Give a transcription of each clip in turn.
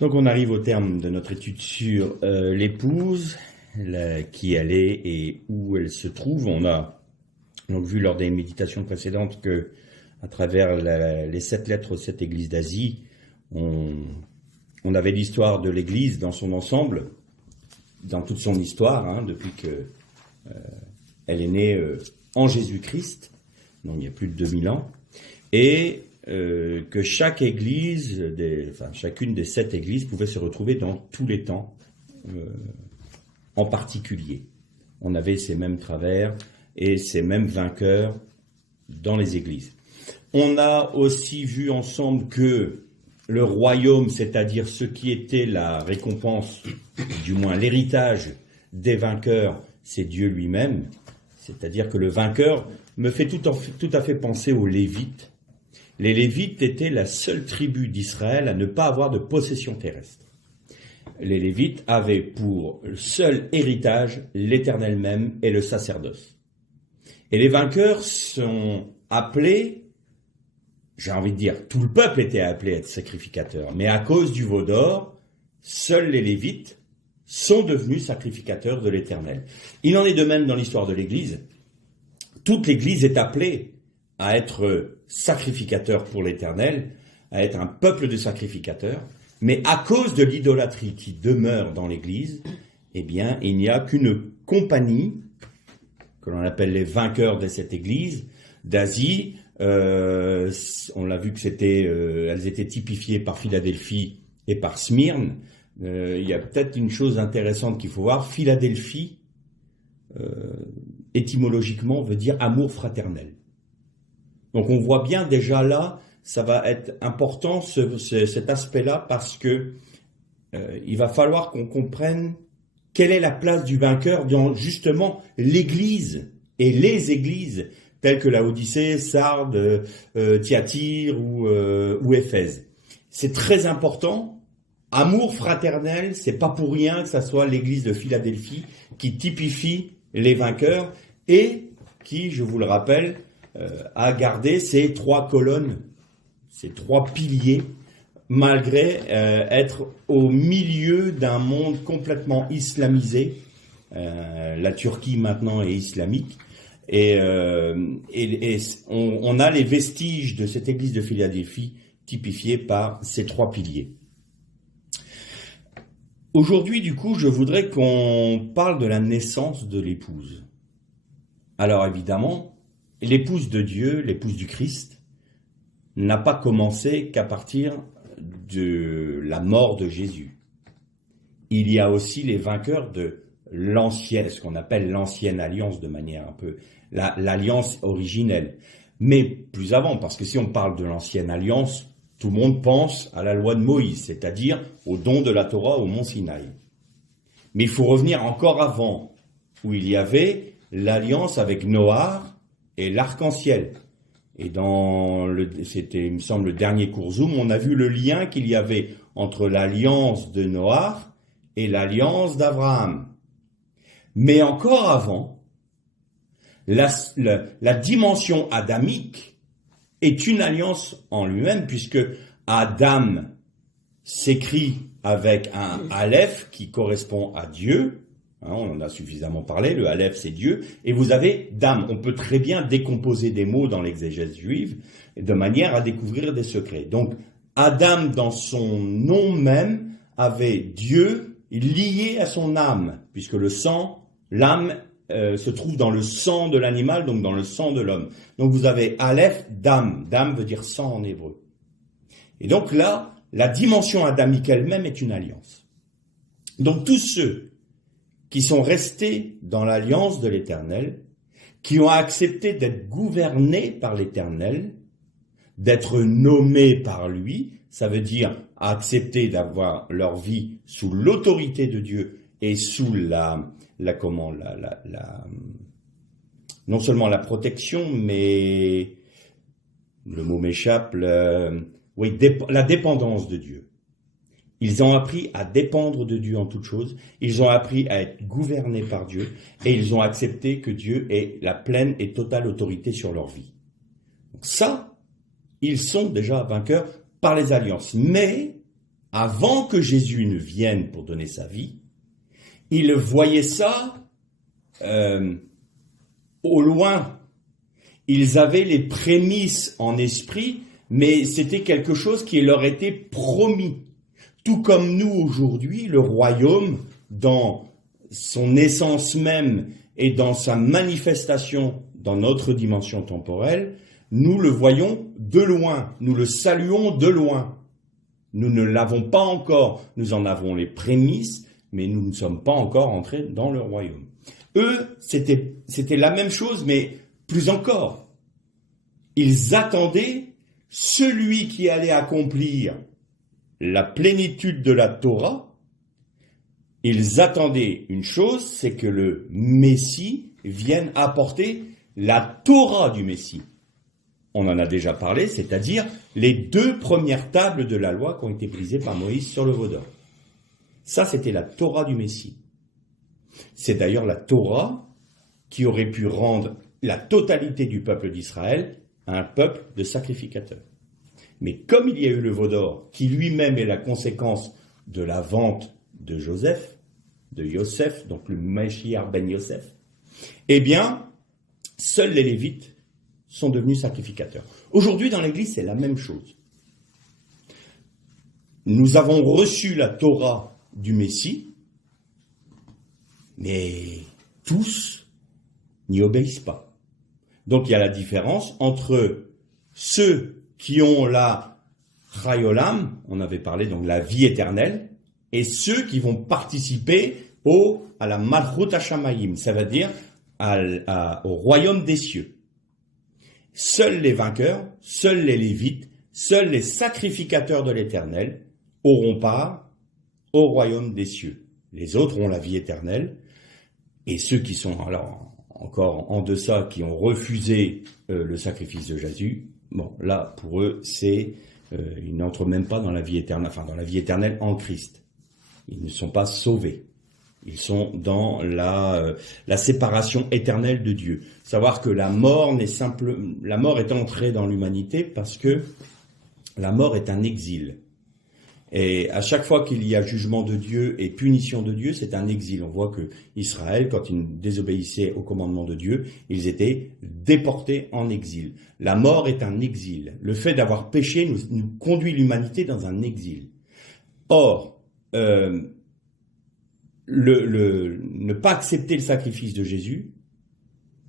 Donc on arrive au terme de notre étude sur l'épouse, qui elle est et où elle se trouve. On a donc vu lors des méditations précédentes que à travers les 7 lettres aux 7 églises d'Asie, on avait l'histoire de l'église dans son ensemble, dans toute son histoire, depuis que elle est née en Jésus-Christ, donc il y a plus de 2000 ans, et que chaque église, chacune des 7 églises pouvait se retrouver dans tous les temps en particulier. On avait ces mêmes travers et ces mêmes vainqueurs dans les églises. On a aussi vu ensemble que le royaume, c'est-à-dire ce qui était la récompense, du moins l'héritage des vainqueurs, c'est Dieu lui-même. C'est-à-dire que le vainqueur me fait tout à fait penser aux Lévites. Les Lévites étaient la seule tribu d'Israël à ne pas avoir de possession terrestre. Les Lévites avaient pour seul héritage l'Éternel même et le sacerdoce. Et les vainqueurs sont appelés, j'ai envie de dire, tout le peuple était appelé à être sacrificateur, mais à cause du veau d'or, seuls les Lévites sont devenus sacrificateurs de l'Éternel. Il en est de même dans l'histoire de l'Église. Toute l'Église est appelée à être sacrificateur pour l'Éternel, à être un peuple de sacrificateurs, mais à cause de l'idolâtrie qui demeure dans l'Église, eh bien, il n'y a qu'une compagnie, que l'on appelle les vainqueurs de cette Église, d'Asie. On l'a vu que elles étaient typifiées par Philadelphie et par Smyrne. Il y a peut-être une chose intéressante qu'il faut voir. Philadelphie, étymologiquement, veut dire amour fraternel. Donc on voit bien déjà là, ça va être important cet aspect-là, parce que il va falloir qu'on comprenne quelle est la place du vainqueur dans justement l'Église et les églises telles que la Odyssée, Sardes, Thyatire ou Éphèse. C'est très important. Amour fraternel, c'est pas pour rien que ça soit l'église de Philadelphie qui typifie les vainqueurs et qui, je vous le rappelle, a gardé ces 3 colonnes, ces 3 piliers, malgré être au milieu d'un monde complètement islamisé. La Turquie maintenant est islamique. Et on a les vestiges de cette église de Philadelphie typifiés par ces 3 piliers. Aujourd'hui, du coup, je voudrais qu'on parle de la naissance de l'épouse. Alors évidemment, l'épouse de Dieu, l'épouse du Christ, n'a pas commencé qu'à partir de la mort de Jésus. Il y a aussi les vainqueurs de l'ancienne, ce qu'on appelle l'ancienne alliance de manière un peu, l'alliance originelle. Mais plus avant, parce que si on parle de l'ancienne alliance, tout le monde pense à la loi de Moïse, c'est-à-dire au don de la Torah au mont Sinaï. Mais il faut revenir encore avant, où il y avait l'alliance avec Noach et l'arc-en-ciel. Et c'était, il me semble, le dernier cours Zoom, on a vu le lien qu'il y avait entre l'alliance de Noach et l'alliance d'Abraham. Mais encore avant, la dimension adamique est une alliance en lui-même, puisque Adam s'écrit avec un Aleph qui correspond à Dieu. On en a suffisamment parlé, le Aleph c'est Dieu, et vous avez Dam. On peut très bien décomposer des mots dans l'exégèse juive de manière à découvrir des secrets. Donc Adam, dans son nom même, avait Dieu lié à son âme, puisque le sang, l'âme, se trouve dans le sang de l'animal, donc dans le sang de l'homme. Donc vous avez Aleph, Dam. Dam veut dire sang en hébreu. Et donc là, la dimension adamique elle-même est une alliance. Donc tous ceux qui sont restés dans l'alliance de l'Éternel, qui ont accepté d'être gouvernés par l'Éternel, d'être nommés par lui, ça veut dire accepter d'avoir leur vie sous l'autorité de Dieu et sous non seulement la protection, mais le mot m'échappe, la dépendance de Dieu. Ils ont appris à dépendre de Dieu en toutes choses, ils ont appris à être gouvernés par Dieu, et ils ont accepté que Dieu ait la pleine et totale autorité sur leur vie. Donc ça, ils sont déjà vainqueurs par les alliances. Mais avant que Jésus ne vienne pour donner sa vie, ils voyaient ça au loin. Ils avaient les prémices en esprit, mais c'était quelque chose qui leur était promis. Tout comme nous aujourd'hui, le royaume, dans son essence même et dans sa manifestation dans notre dimension temporelle, nous le voyons de loin, nous le saluons de loin. Nous ne l'avons pas encore, nous en avons les prémices, mais nous ne sommes pas encore entrés dans le royaume. Eux, c'était la même chose, mais plus encore. Ils attendaient celui qui allait accomplir la plénitude de la Torah. Ils attendaient une chose, c'est que le Messie vienne apporter la Torah du Messie. On en a déjà parlé, c'est-à-dire les 2 premières tables de la loi qui ont été brisées par Moïse sur le veau d'or. Ça, c'était la Torah du Messie. C'est d'ailleurs la Torah qui aurait pu rendre la totalité du peuple d'Israël un peuple de sacrificateurs. Mais comme il y a eu le veau d'or, qui lui-même est la conséquence de la vente de Joseph, de Yosef, donc le Mashiach ben Yosef, eh bien, seuls les Lévites sont devenus sacrificateurs. Aujourd'hui, dans l'Église, c'est la même chose. Nous avons reçu la Torah du Messie, mais tous n'y obéissent pas. Donc il y a la différence entre ceux qui ont la Chayolam, on avait parlé donc la vie éternelle, et ceux qui vont participer à la Malchut HaShamayim, ça veut dire au royaume des cieux. Seuls les vainqueurs, seuls les Lévites, seuls les sacrificateurs de l'Éternel auront part au royaume des cieux. Les autres ont la vie éternelle, et ceux qui sont alors encore en deçà, qui ont refusé le sacrifice de Jésus, bon, là, pour eux, ils n'entrent même pas dans la vie éternelle, enfin dans la vie éternelle en Christ. Ils ne sont pas sauvés. Ils sont dans la séparation éternelle de Dieu. Savoir que la mort est entrée dans l'humanité parce que la mort est un exil. Et à chaque fois qu'il y a jugement de Dieu et punition de Dieu, c'est un exil. On voit que Israël, quand ils désobéissaient au commandement de Dieu, ils étaient déportés en exil. La mort est un exil. Le fait d'avoir péché nous conduit l'humanité dans un exil. Or, ne pas accepter le sacrifice de Jésus,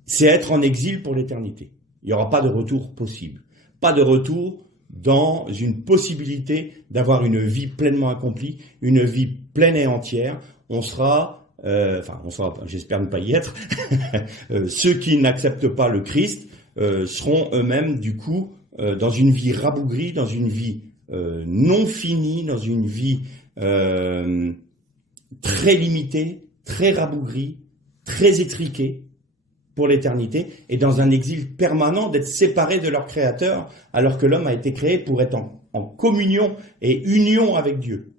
c'est être en exil pour l'éternité. Il n'y aura pas de retour possible. Pas de retour dans une possibilité d'avoir une vie pleinement accomplie, une vie pleine et entière. J'espère ne pas y être. Ceux qui n'acceptent pas le Christ seront eux-mêmes, du coup, dans une vie rabougrie, dans une vie non finie, dans une vie très limitée, très rabougrie, très étriquée pour l'éternité, et dans un exil permanent d'être séparés de leur Créateur, alors que l'homme a été créé pour être en communion et union avec Dieu.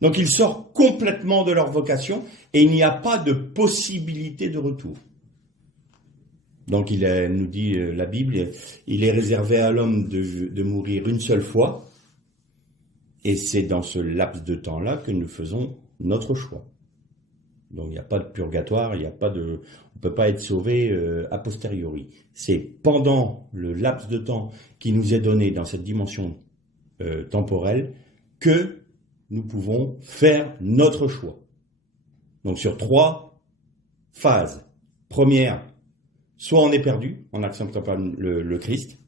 Donc ils sortent complètement de leur vocation, et il n'y a pas de possibilité de retour. Donc nous dit la Bible, il est réservé à l'homme de mourir une seule fois, et c'est dans ce laps de temps-là que nous faisons notre choix. Donc il n'y a pas de purgatoire, on ne peut pas être sauvé a posteriori. C'est pendant le laps de temps qui nous est donné dans cette dimension temporelle que nous pouvons faire notre choix. Donc sur 3 phases. Première, soit on est perdu en n'acceptant pas le Christ,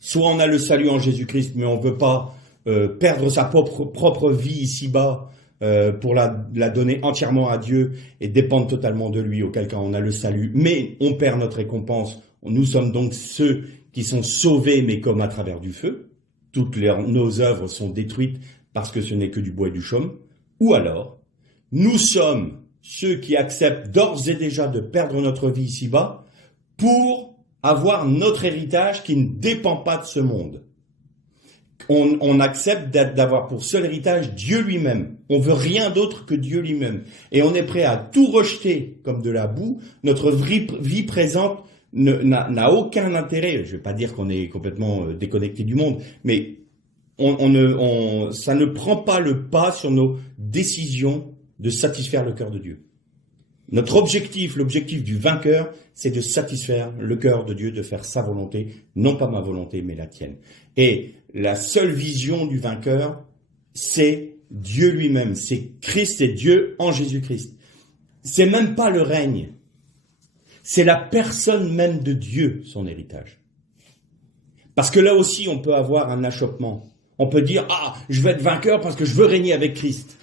soit on a le salut en Jésus-Christ, mais on ne veut pas perdre sa propre vie ici-bas pour la donner entièrement à Dieu et dépendre totalement de lui, auquel cas on a le salut, mais on perd notre récompense. Nous sommes donc ceux qui sont sauvés, mais comme à travers du feu. Toutes nos œuvres sont détruites parce que ce n'est que du bois et du chaume. Ou alors, nous sommes ceux qui acceptent d'ores et déjà de perdre notre vie ici-bas pour avoir notre héritage qui ne dépend pas de ce monde. On accepte d'avoir pour seul héritage Dieu lui-même. On veut rien d'autre que Dieu lui-même. Et on est prêt à tout rejeter comme de la boue. Notre vie présente n'a aucun intérêt. Je ne vais pas dire qu'on est complètement déconnecté du monde, mais ça ne prend pas le pas sur nos décisions de satisfaire le cœur de Dieu. Notre objectif, l'objectif du vainqueur, c'est de satisfaire le cœur de Dieu, de faire sa volonté, non pas ma volonté, mais la tienne. Et la seule vision du vainqueur, c'est Dieu lui-même, c'est Christ et Dieu en Jésus-Christ. C'est même pas le règne, c'est la personne même de Dieu, son héritage. Parce que là aussi, on peut avoir un achoppement. On peut dire, je veux être vainqueur parce que je veux régner avec Christ.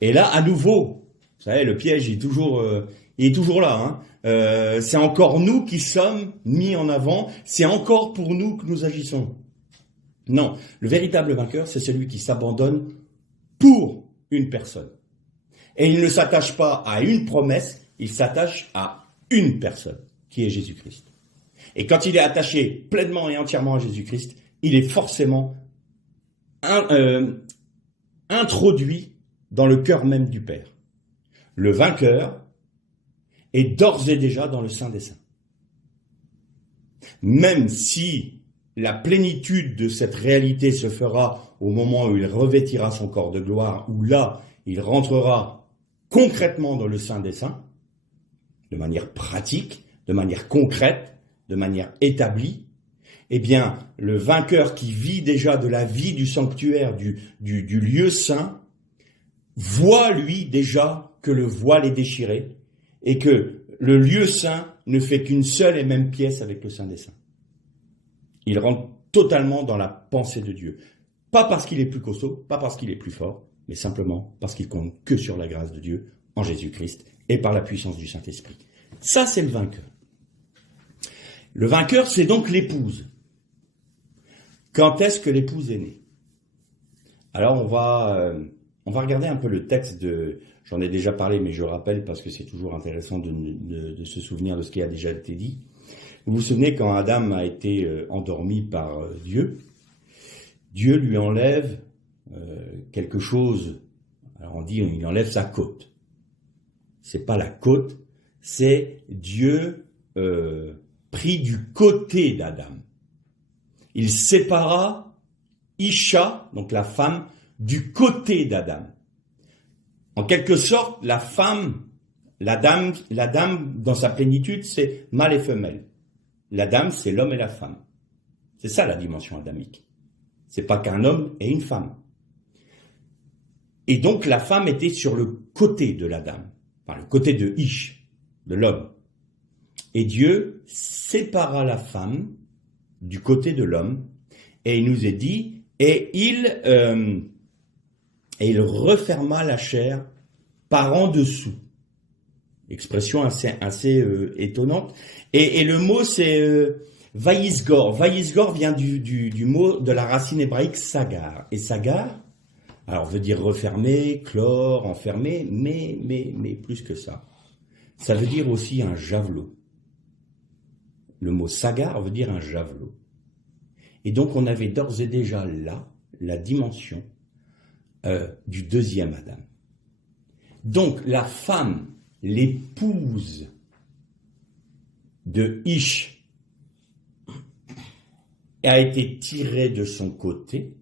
Et là, à nouveau, vous savez, le piège il est toujours là. C'est encore nous qui sommes mis en avant. C'est encore pour nous que nous agissons. Non, le véritable vainqueur, c'est celui qui s'abandonne pour une personne. Et il ne s'attache pas à une promesse, il s'attache à une personne, qui est Jésus-Christ. Et quand il est attaché pleinement et entièrement à Jésus-Christ, il est forcément introduit dans le cœur même du Père. Le vainqueur est d'ores et déjà dans le Saint des Saints. Même si la plénitude de cette réalité se fera au moment où il revêtira son corps de gloire, où là, il rentrera concrètement dans le Saint des Saints, de manière pratique, de manière concrète, de manière établie, eh bien, le vainqueur qui vit déjà de la vie du sanctuaire, du lieu saint, voit, lui, déjà que le voile est déchiré et que le lieu saint ne fait qu'une seule et même pièce avec le Saint des Saints. Il rentre totalement dans la pensée de Dieu. Pas parce qu'il est plus costaud, pas parce qu'il est plus fort, mais simplement parce qu'il compte que sur la grâce de Dieu en Jésus-Christ et par la puissance du Saint-Esprit. Ça, c'est le vainqueur. Le vainqueur, c'est donc l'épouse. Quand est-ce que l'épouse est née? Alors, on va regarder un peu le texte j'en ai déjà parlé, mais je rappelle parce que c'est toujours intéressant de se souvenir de ce qui a déjà été dit. Vous vous souvenez quand Adam a été endormi par Dieu, Dieu lui enlève quelque chose. Alors on dit, il enlève sa côte. C'est pas la côte, c'est Dieu pris du côté d'Adam. Il sépara Isha, donc la femme, du côté d'Adam. En quelque sorte, la femme, la dame dans sa plénitude, c'est mâle et femelle. La dame, c'est l'homme et la femme. C'est ça la dimension adamique. C'est pas qu'un homme et une femme. Et donc la femme était sur le côté de la dame, enfin le côté de Ish, de l'homme. Et Dieu sépara la femme du côté de l'homme, et il nous est dit, et il referma la chair par en dessous. Expression assez étonnante. Et le mot c'est vaïsgor. Vaïsgor vient du mot de la racine hébraïque sagar. Et sagar, alors veut dire refermer, clore, enfermer, mais plus que ça. Ça veut dire aussi un javelot. Le mot sagar veut dire un javelot. Et donc on avait d'ores et déjà là la dimension du deuxième Adam. Donc la femme, l'épouse de Ish, a été tirée de son côté,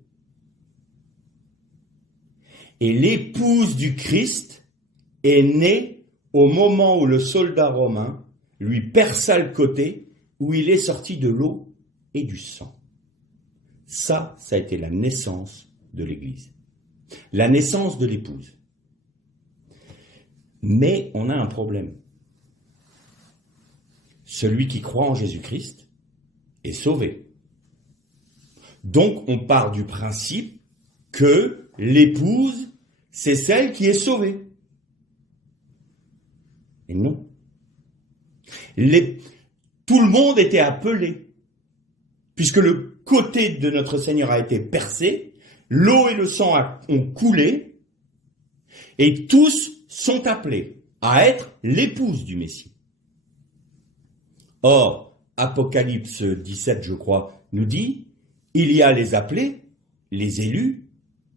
et l'épouse du Christ est née au moment où le soldat romain lui perça le côté, où il est sorti de l'eau et du sang. Ça a été la naissance de l'Église. La naissance de l'épouse. Mais on a un problème. Celui qui croit en Jésus-Christ est sauvé. Donc on part du principe que l'épouse, c'est celle qui est sauvée. Et non. Tout le monde était appelé, puisque le côté de notre Seigneur a été percé, l'eau et le sang ont coulé, et tous sont appelés à être l'épouse du Messie. Or, Apocalypse 17, je crois, nous dit, il y a les appelés, les élus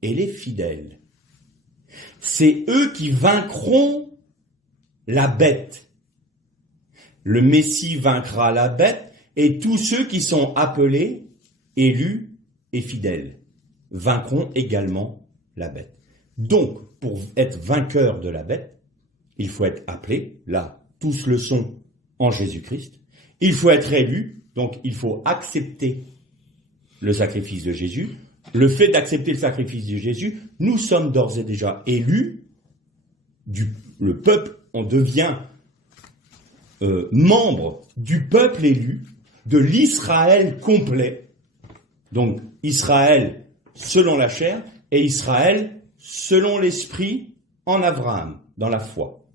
et les fidèles. C'est eux qui vaincront la bête. Le Messie vaincra la bête et tous ceux qui sont appelés, élus et fidèles. vaincront également la bête. Donc, pour être vainqueur de la bête, il faut être appelé, là, tous le sont en Jésus-Christ. Il faut être élu, donc il faut accepter le sacrifice de Jésus. Le fait d'accepter le sacrifice de Jésus, nous sommes d'ores et déjà élus, le peuple, on devient membre du peuple élu, de l'Israël complet. Donc Israël selon la chair et Israël selon l'esprit en Abraham, dans la foi.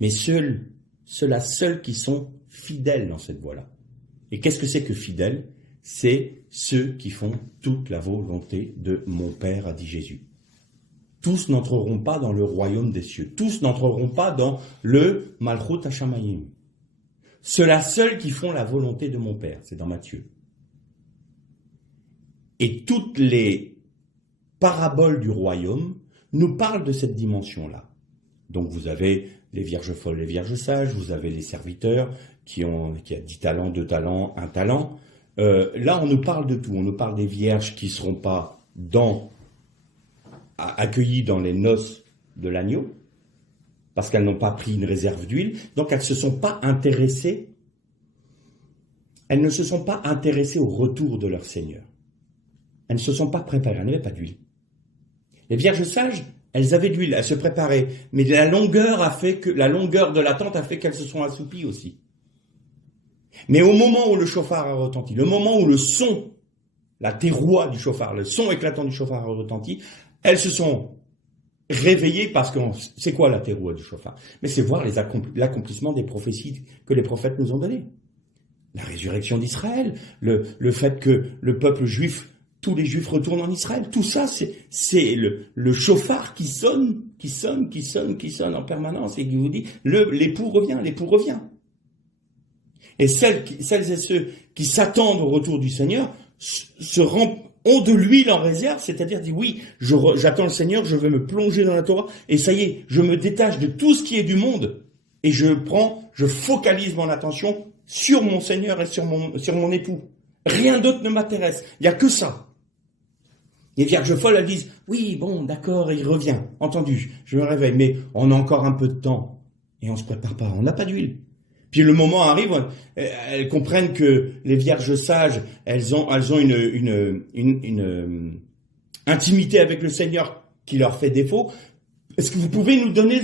Mais ceux-là seuls qui sont fidèles dans cette voie-là. Et qu'est-ce que c'est que fidèles? C'est ceux qui font toute la volonté de mon Père, a dit Jésus. Tous n'entreront pas dans le royaume des cieux. Tous n'entreront pas dans le Malchut Hashamayim. Ceux-là seuls qui font la volonté de mon Père. C'est dans Matthieu. Et toutes les paraboles du royaume nous parlent de cette dimension-là. Donc vous avez les vierges folles, les vierges sages, vous avez les serviteurs qui a 10 talents, 2 talents, 1 talent. Là, on nous parle de tout. On nous parle des vierges qui ne seront pas accueillies dans les noces de l'agneau, parce qu'elles n'ont pas pris une réserve d'huile. Donc, elles ne se sont pas intéressées. Elles ne se sont pas intéressées au retour de leur Seigneur. Elles ne se sont pas préparées. Elles n'avaient pas d'huile. Les vierges sages, elles avaient de l'huile, elles se préparaient. Mais la longueur de l'attente a fait qu'elles se sont assoupies aussi. Mais au moment où le chauffard a retenti, le moment où le son, la terroie du chauffard, le son éclatant du chauffard a retenti, elles se sont réveillées parce que c'est quoi la terroie du chauffard? Mais c'est voir l'accomplissement des prophéties que les prophètes nous ont données. La résurrection d'Israël, le fait que le peuple juif, tous les juifs retournent en Israël, tout ça c'est le chauffard qui sonne en permanence et qui vous dit l'époux revient. Et celles et ceux qui s'attendent au retour du Seigneur ont de l'huile en réserve, c'est-à-dire disent oui, j'attends le Seigneur, je vais me plonger dans la Torah, et ça y est, je me détache de tout ce qui est du monde, et je focalise mon attention sur mon Seigneur et sur mon époux. Rien d'autre ne m'intéresse, il n'y a que ça. Les vierges folles, elles disent oui, bon, d'accord, il revient, entendu, je me réveille, mais on a encore un peu de temps, et on se prépare pas, on n'a pas d'huile. Puis le moment arrive, elles comprennent que les vierges sages, elles ont une intimité avec le Seigneur qui leur fait défaut. Est-ce que vous pouvez nous donner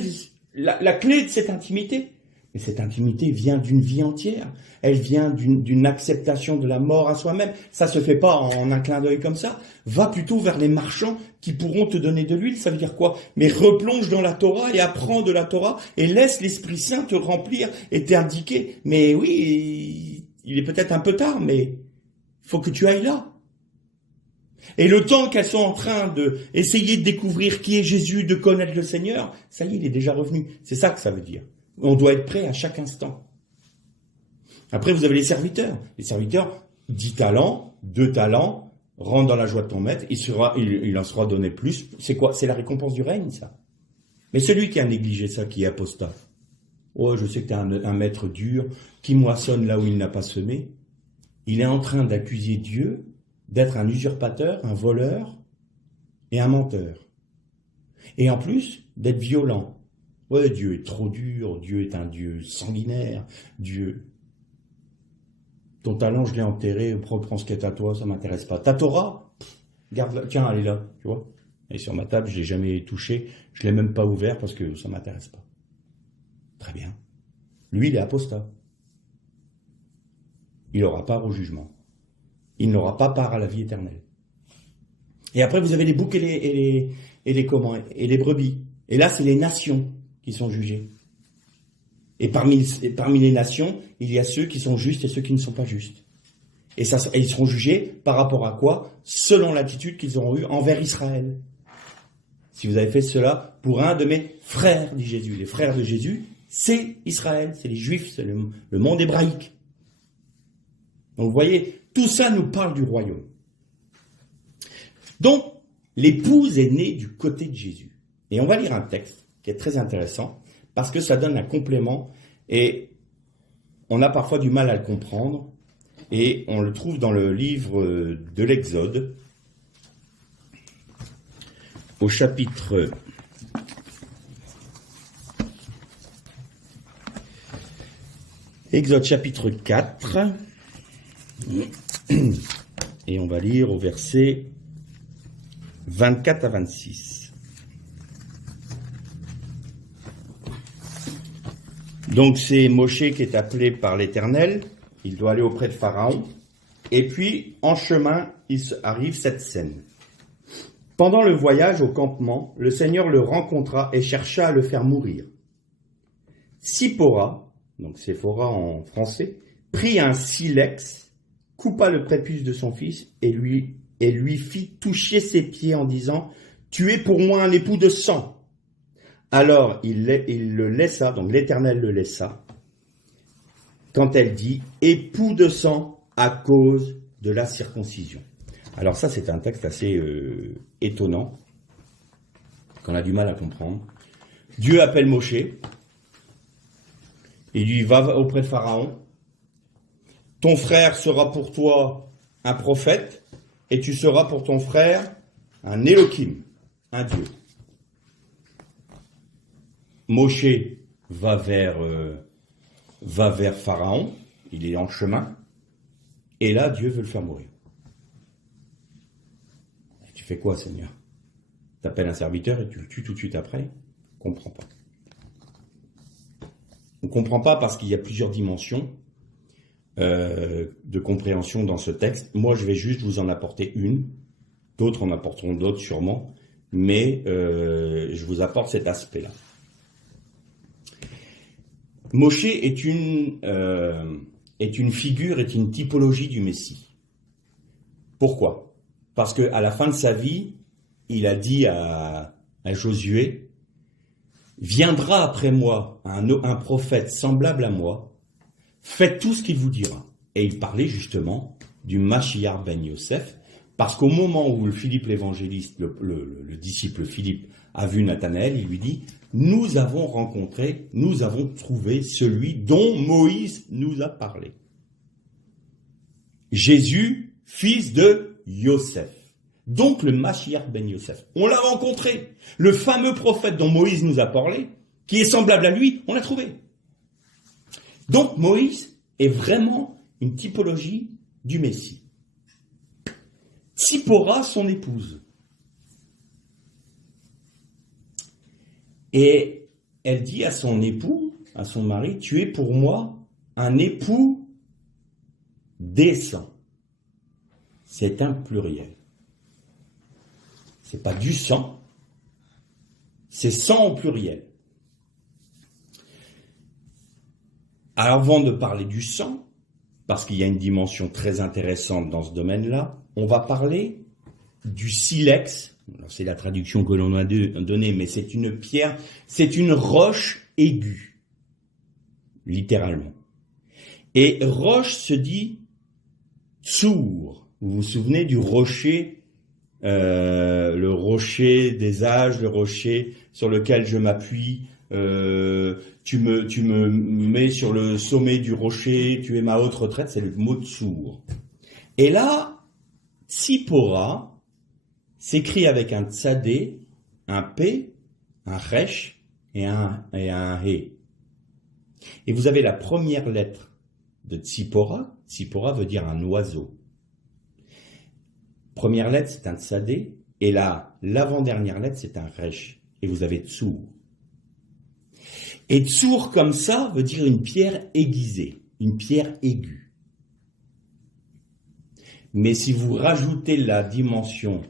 la clé de cette intimité? Mais cette intimité vient d'une vie entière. Elle vient d'une acceptation de la mort à soi-même. Ça se fait pas en un clin d'œil comme ça. Va plutôt vers les marchands qui pourront te donner de l'huile. Ça veut dire quoi? Mais replonge dans la Torah et apprends de la Torah et laisse l'Esprit Saint te remplir et t'indiquer. Mais oui, il est peut-être un peu tard, mais faut que tu ailles là. Et le temps qu'elles sont en train de essayer de découvrir qui est Jésus, de connaître le Seigneur, ça y est, il est déjà revenu. C'est ça que ça veut dire. On doit être prêt à chaque instant. Après, vous avez les serviteurs. Les serviteurs, 10 talents, 2 talents, rentre dans la joie de ton maître, il en sera donné plus. C'est quoi? C'est la récompense du règne, ça. Mais celui qui a négligé ça, qui est apostat. Oh, je sais que tu es un maître dur, qui moissonne là où il n'a pas semé. Il est en train d'accuser Dieu d'être un usurpateur, un voleur et un menteur. Et en plus, d'être violent. Ouais, Dieu est trop dur, Dieu est un Dieu sanguinaire, Dieu... Ton talent, je l'ai enterré, prends ce qui est à toi, ça m'intéresse pas. Ta Torah, garde-la, tiens, elle est là, tu vois. Elle est sur ma table, je l'ai jamais touchée, je l'ai même pas ouvert parce que ça m'intéresse pas. Très bien. Lui, il est apostat. Il n'aura part au jugement. Il n'aura pas part à la vie éternelle. Et après, vous avez les boucs et les brebis. Et là, c'est les nations qui sont jugées. Et parmi les nations, il y a ceux qui sont justes et ceux qui ne sont pas justes. Et ils seront jugés par rapport à quoi? Selon l'attitude qu'ils auront eue envers Israël. Si vous avez fait cela pour un de mes frères, dit Jésus. Les frères de Jésus, c'est Israël, c'est les Juifs, c'est le monde hébraïque. Donc vous voyez, tout ça nous parle du royaume. Donc, l'épouse est née du côté de Jésus. Et on va lire un texte qui est très intéressant, parce que ça donne un complément, et on a parfois du mal à le comprendre, et on le trouve dans le livre de l'Exode, au chapitre Exode chapitre 4, et on va lire au verset 24 à 26. Donc c'est Moshe qui est appelé par l'Éternel, il doit aller auprès de Pharaon, et puis en chemin, arrive cette scène. Pendant le voyage au campement, le Seigneur le rencontra et chercha à le faire mourir. Sipora, donc Séphora en français, prit un silex, coupa le prépuce de son fils et lui fit toucher ses pieds en disant « Tu es pour moi un époux de sang ». Alors il le laissa, donc l'Éternel le laissa, quand elle dit « époux de sang à cause de la circoncision ». Alors ça c'est un texte assez étonnant, qu'on a du mal à comprendre. Dieu appelle Moshe, il lui va auprès de Pharaon, ton frère sera pour toi un prophète, et tu seras pour ton frère un Elohim, un Dieu. Moshe va vers Pharaon, il est en chemin, et là Dieu veut le faire mourir. Et tu fais quoi, Seigneur? T'appelles un serviteur et tu le tues tout de suite après? On ne comprend pas. On ne comprend pas parce qu'il y a plusieurs dimensions de compréhension dans ce texte. Moi, je vais juste vous en apporter une. D'autres en apporteront d'autres sûrement. Mais je vous apporte cet aspect-là. Moshe est une figure, est une typologie du Messie. Pourquoi? Parce qu'à la fin de sa vie, il a dit à Josué, viendra après moi un prophète semblable à moi, faites tout ce qu'il vous dira. Et il parlait justement du Mashiach ben Yosef, parce qu'au moment où Philippe l'évangéliste, le disciple Philippe, a vu Nathanaël, il lui dit, nous avons rencontré, nous avons trouvé celui dont Moïse nous a parlé. Jésus, fils de Yosef. Donc le Mashiach ben Yosef, on l'a rencontré. Le fameux prophète dont Moïse nous a parlé, qui est semblable à lui, on l'a trouvé. Donc Moïse est vraiment une typologie du Messie. Tsipora, son épouse. Et elle dit à son époux, à son mari, tu es pour moi un époux décent. C'est un pluriel. C'est pas du sang, c'est sang au pluriel. Alors avant de parler du sang, parce qu'il y a une dimension très intéressante dans ce domaine-là, on va parler du silex. Alors, c'est la traduction que l'on a donnée, mais c'est une pierre, c'est une roche aiguë, littéralement. Et roche se dit tsour. Vous vous souvenez du rocher, le rocher des âges, le rocher sur lequel je m'appuie. Tu me mets sur le sommet du rocher, tu es ma haute retraite, c'est le mot tsour. Et là, Tsipora s'écrit avec un tsadé, un P, un resh et un he. Et vous avez la première lettre de Tsipora. Tsipora veut dire un oiseau. Première lettre, c'est un tsadé, et là, l'avant-dernière lettre, c'est un resh. Et vous avez tsour. Et tsour, comme ça, veut dire une pierre aiguisée, une pierre aiguë. Mais si vous rajoutez la dimension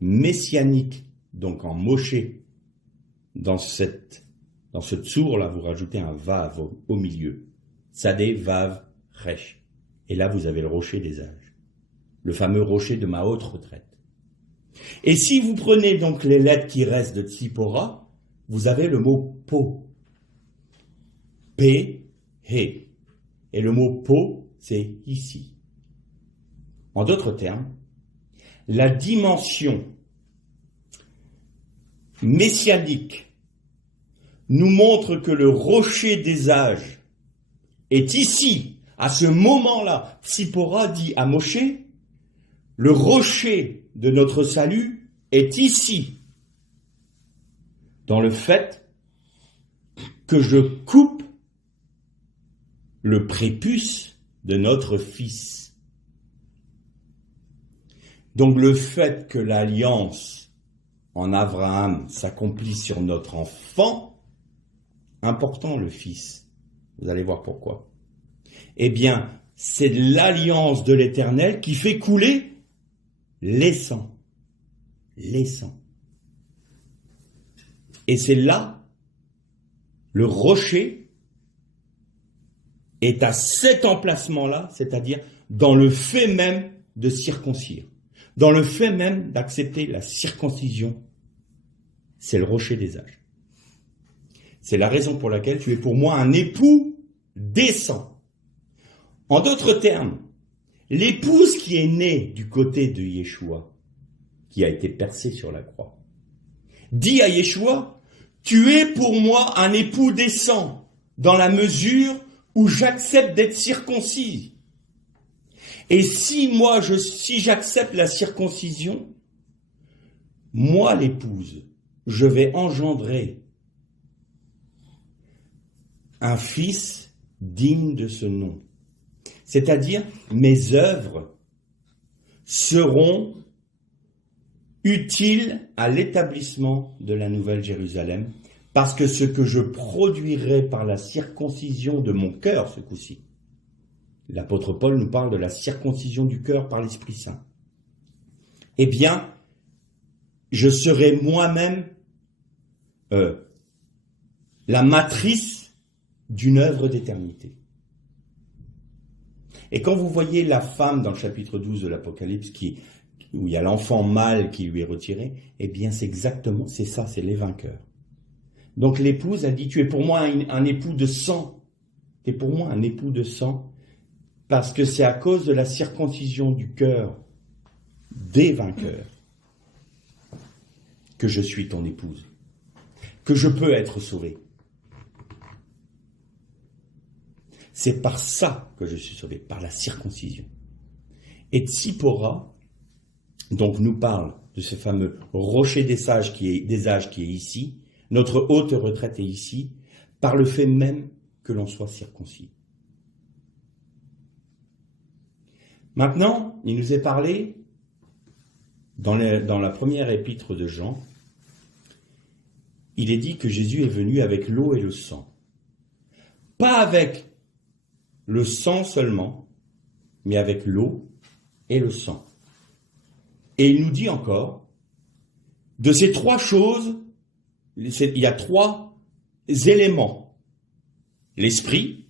messianique, donc en Moshe, dans ce tsour-là, vous rajoutez un vav au milieu. Tsadé, vav, resh. Et là, vous avez le rocher des âges. Le fameux rocher de ma haute retraite. Et si vous prenez donc les lettres qui restent de Tsipora, vous avez le mot po. P, he. Et le mot po, c'est ici. En d'autres termes, la dimension messianique nous montre que le rocher des âges est ici, à ce moment-là. Tsipora dit à Moshe, le rocher de notre salut est ici, dans le fait que je coupe le prépuce de notre fils. Donc le fait que l'alliance en Abraham s'accomplisse sur notre enfant, important le fils, vous allez voir pourquoi. Eh bien, c'est l'alliance de l'Éternel qui fait couler les sangs. Les sangs. Et c'est là, le rocher est à cet emplacement-là, c'est-à-dire dans le fait même de circoncire, dans le fait même d'accepter la circoncision, c'est le rocher des âges. C'est la raison pour laquelle tu es pour moi un époux décent. En d'autres termes, l'épouse qui est née du côté de Yeshua, qui a été percée sur la croix, dit à Yeshua, tu es pour moi un époux décent, dans la mesure où j'accepte d'être circoncis. Et si j'accepte la circoncision, moi l'épouse, je vais engendrer un fils digne de ce nom. C'est-à-dire, mes œuvres seront utiles à l'établissement de la Nouvelle Jérusalem, parce que ce que je produirai par la circoncision de mon cœur, ce coup-ci, l'apôtre Paul nous parle de la circoncision du cœur par l'Esprit Saint, eh bien, je serai moi-même la matrice d'une œuvre d'éternité. Et quand vous voyez la femme dans le chapitre 12 de l'Apocalypse, où il y a l'enfant mâle qui lui est retiré, eh bien c'est ça, c'est les vainqueurs. Donc l'épouse a dit, tu es pour moi un époux de sang. Tu es pour moi un époux de sang, parce que c'est à cause de la circoncision du cœur des vainqueurs que je suis ton épouse, que je peux être sauvé. C'est par ça que je suis sauvé, par la circoncision. Et Tzipora, donc, nous parle de ce fameux rocher des âges qui est ici. Notre haute retraite est ici, par le fait même que l'on soit circoncis. Maintenant, il nous est parlé, dans la première épître de Jean, il est dit que Jésus est venu avec l'eau et le sang. Pas avec le sang seulement, mais avec l'eau et le sang. Et il nous dit encore, de ces trois choses, il y a trois éléments. L'esprit,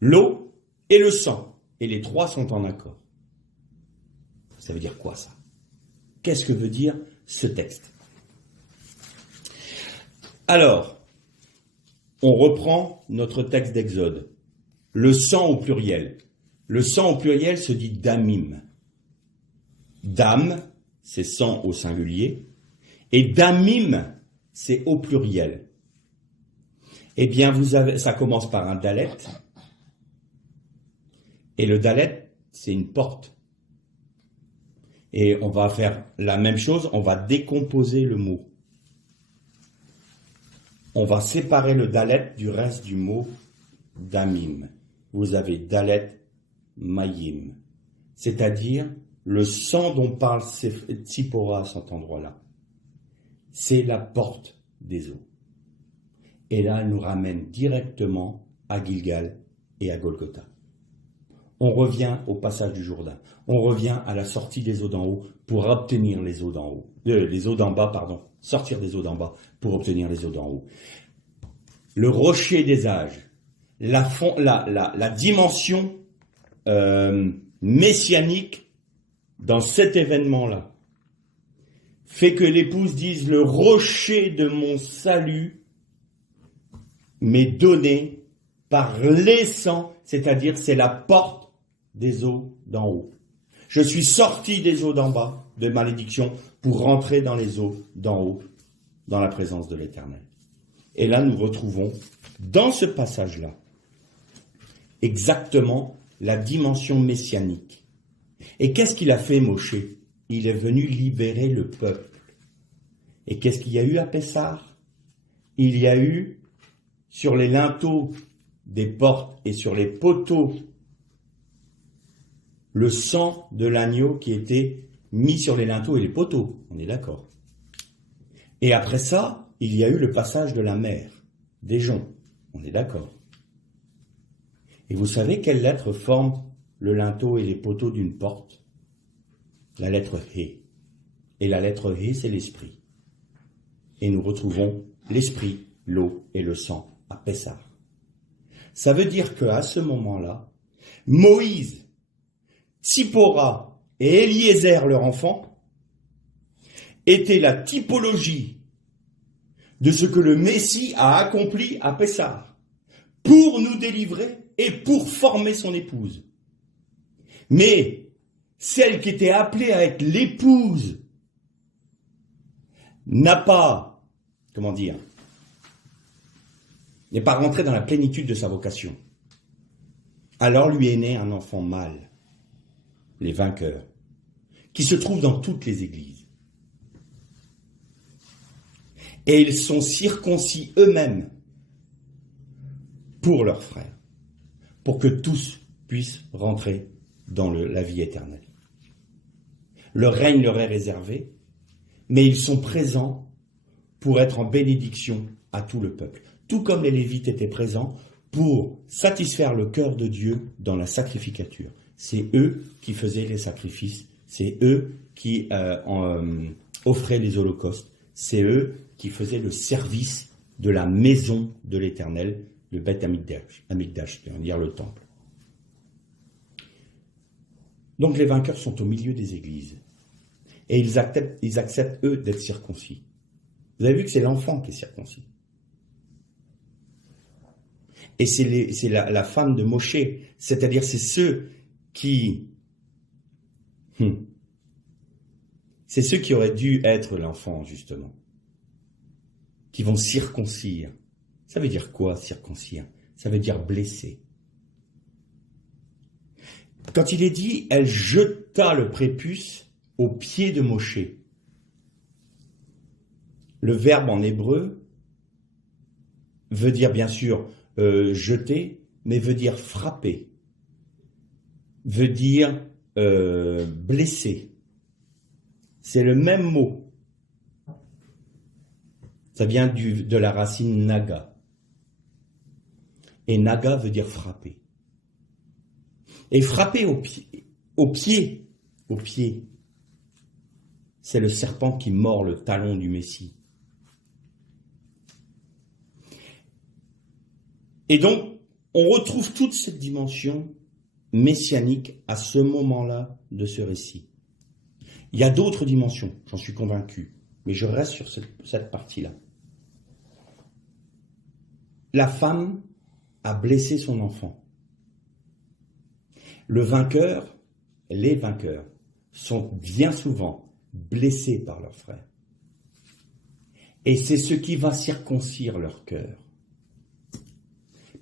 l'eau et le sang. Et les trois sont en accord. Ça veut dire quoi ça? Qu'est-ce que veut dire ce texte? Alors, on reprend notre texte d'Exode. Le sang au pluriel. Le sang au pluriel se dit damim. Dam, c'est sang au singulier. Et damim, c'est au pluriel. Eh bien, ça commence par un dalet. Et le dalet, c'est une porte. Et on va faire la même chose, on va décomposer le mot. On va séparer le dalet du reste du mot damim. Vous avez dalet mayim, c'est-à-dire le sang dont parle Tzipora à cet endroit-là. C'est la porte des eaux. Et là, elle nous ramène directement à Gilgal et à Golgotha. On revient au passage du Jourdain. On revient à la sortie des eaux d'en haut pour obtenir les eaux d'en haut. Les eaux d'en bas, pardon. Sortir des eaux d'en bas pour obtenir les eaux d'en haut. Le rocher des âges. La dimension messianique dans cet événement-là fait que l'épouse dise le rocher de mon salut m'est donné par les sangs, c'est-à-dire c'est la porte des eaux d'en haut. Je suis sorti des eaux d'en bas de malédiction pour rentrer dans les eaux d'en haut, dans la présence de l'Éternel. Et là, nous retrouvons dans ce passage-là exactement la dimension messianique. Et qu'est-ce qu'il a fait, Moshe? Il est venu libérer le peuple. Et qu'est-ce qu'il y a eu à Pessah? il y a eu sur les linteaux des portes et sur les poteaux le sang de l'agneau qui était mis sur les linteaux et les poteaux, on est d'accord. Et après ça, il y a eu le passage de la mer, des joncs, on est d'accord. Et vous savez quelle lettre forme le linteau et les poteaux d'une porte? La lettre He. Et la lettre He, c'est l'esprit. Et nous retrouvons l'esprit, l'eau et le sang à Pessah. Ça veut dire qu'à ce moment-là, Moïse, Tsipora et Eliezer, leur enfant, étaient la typologie de ce que le Messie a accompli à Pessah pour nous délivrer et pour former son épouse. Mais celle qui était appelée à être l'épouse n'a pas, n'est pas rentrée dans la plénitude de sa vocation. Alors lui est né un enfant mâle, les vainqueurs, qui se trouvent dans toutes les églises. Et ils sont circoncis eux-mêmes pour leurs frères, pour que tous puissent rentrer dans la vie éternelle. Le règne leur est réservé, mais ils sont présents pour être en bénédiction à tout le peuple. Tout comme les Lévites étaient présents pour satisfaire le cœur de Dieu dans la sacrificature. C'est eux qui faisaient les sacrifices, c'est eux qui offraient les holocaustes, c'est eux qui faisaient le service de la maison de l'Éternel, le Beth Amikdash, c'est-à-dire le temple. Donc les vainqueurs sont au milieu des églises. Et ils acceptent eux, d'être circoncis. Vous avez vu que c'est l'enfant qui est circoncis. Et c'est la femme de Moshe, c'est-à-dire c'est ceux qui... C'est ceux qui auraient dû être l'enfant, justement. Qui vont circoncire. Ça veut dire quoi, circoncire? Ça veut dire blesser. Quand il est dit, elle jeta le prépuce au pied de Moshe. Le verbe en hébreu veut dire bien sûr jeter, mais veut dire frapper, veut dire blesser. C'est le même mot. Ça vient de la racine naga. Et naga veut dire frapper. Et frapper au pied, c'est le serpent qui mord le talon du Messie. Et donc, on retrouve toute cette dimension messianique à ce moment-là de ce récit. Il y a d'autres dimensions, j'en suis convaincu, mais je reste sur cette partie-là. La femme a blessé son enfant. Le vainqueur, les vainqueurs, sont bien souvent blessés par leurs frères. Et c'est ce qui va circoncire leur cœur.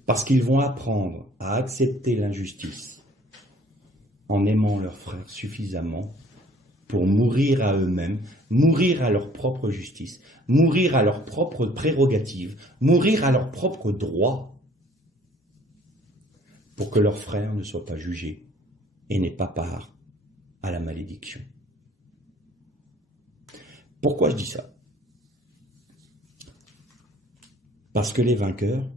Parce qu'ils vont apprendre à accepter l'injustice en aimant leurs frères suffisamment pour mourir à eux-mêmes, mourir à leur propre justice, mourir à leurs propres prérogatives, mourir à leurs propres droits, pour que leurs frères ne soient pas jugés et n'aient pas part à la malédiction. Pourquoi je dis ça? Parce que les vainqueurs,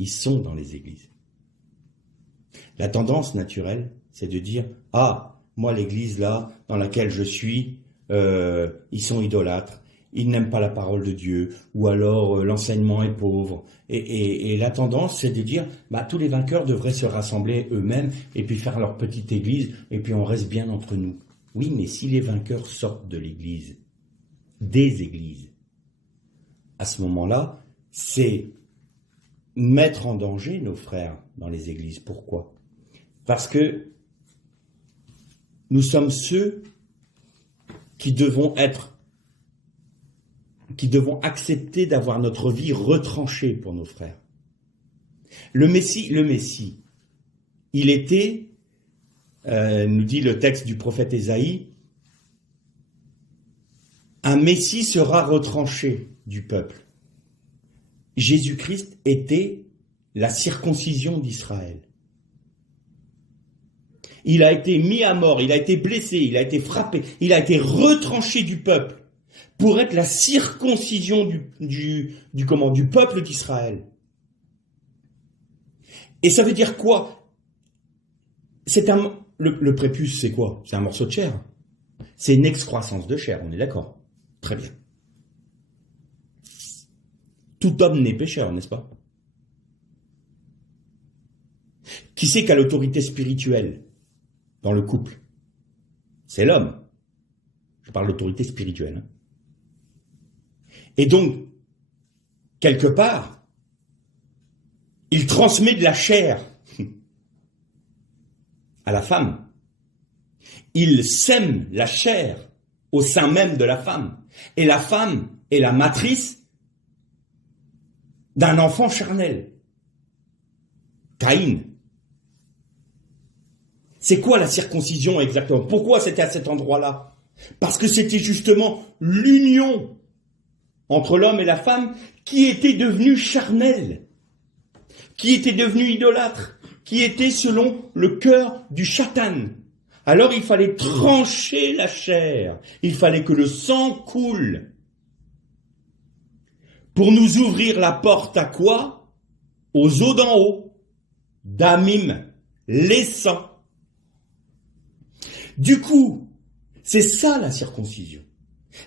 ils sont dans les églises. La tendance naturelle, c'est de dire « Ah, moi l'église là, dans laquelle je suis, ils sont idolâtres, ils n'aiment pas la parole de Dieu, ou alors l'enseignement est pauvre. » Et la tendance, c'est de dire « Tous les vainqueurs devraient se rassembler eux-mêmes et puis faire leur petite église, et puis on reste bien entre nous. » Oui, mais si les vainqueurs sortent de l'église, des églises, à ce moment-là, c'est mettre en danger nos frères dans les églises. Pourquoi? Parce que nous sommes ceux qui devons accepter d'avoir notre vie retranchée pour nos frères. Le Messie, il était, nous dit le texte du prophète Ésaïe, un Messie sera retranché du peuple. Jésus-Christ était la circoncision d'Israël. Il a été mis à mort, il a été blessé, il a été frappé, il a été retranché du peuple pour être la circoncision du peuple d'Israël. Et ça veut dire quoi? Le prépuce, c'est quoi? C'est un morceau de chair. C'est une excroissance de chair, on est d'accord? Très bien. Tout homme n'est pécheur, n'est-ce pas? Qui c'est qui a l'autorité spirituelle dans le couple? C'est l'homme. Je parle d'autorité spirituelle. Et donc, quelque part, il transmet de la chair à la femme. Il sème la chair au sein même de la femme. Et la femme est la matrice d'un enfant charnel. Caïn. C'est quoi la circoncision exactement? Pourquoi c'était à cet endroit-là? Parce que c'était justement l'union entre l'homme et la femme qui était devenue charnelle, qui était devenue idolâtre, qui était selon le cœur du Satan. Alors il fallait trancher la chair, il fallait que le sang coule pour nous ouvrir la porte à quoi? Aux eaux d'en haut, d'Amim, les sangs. Du coup, c'est ça la circoncision.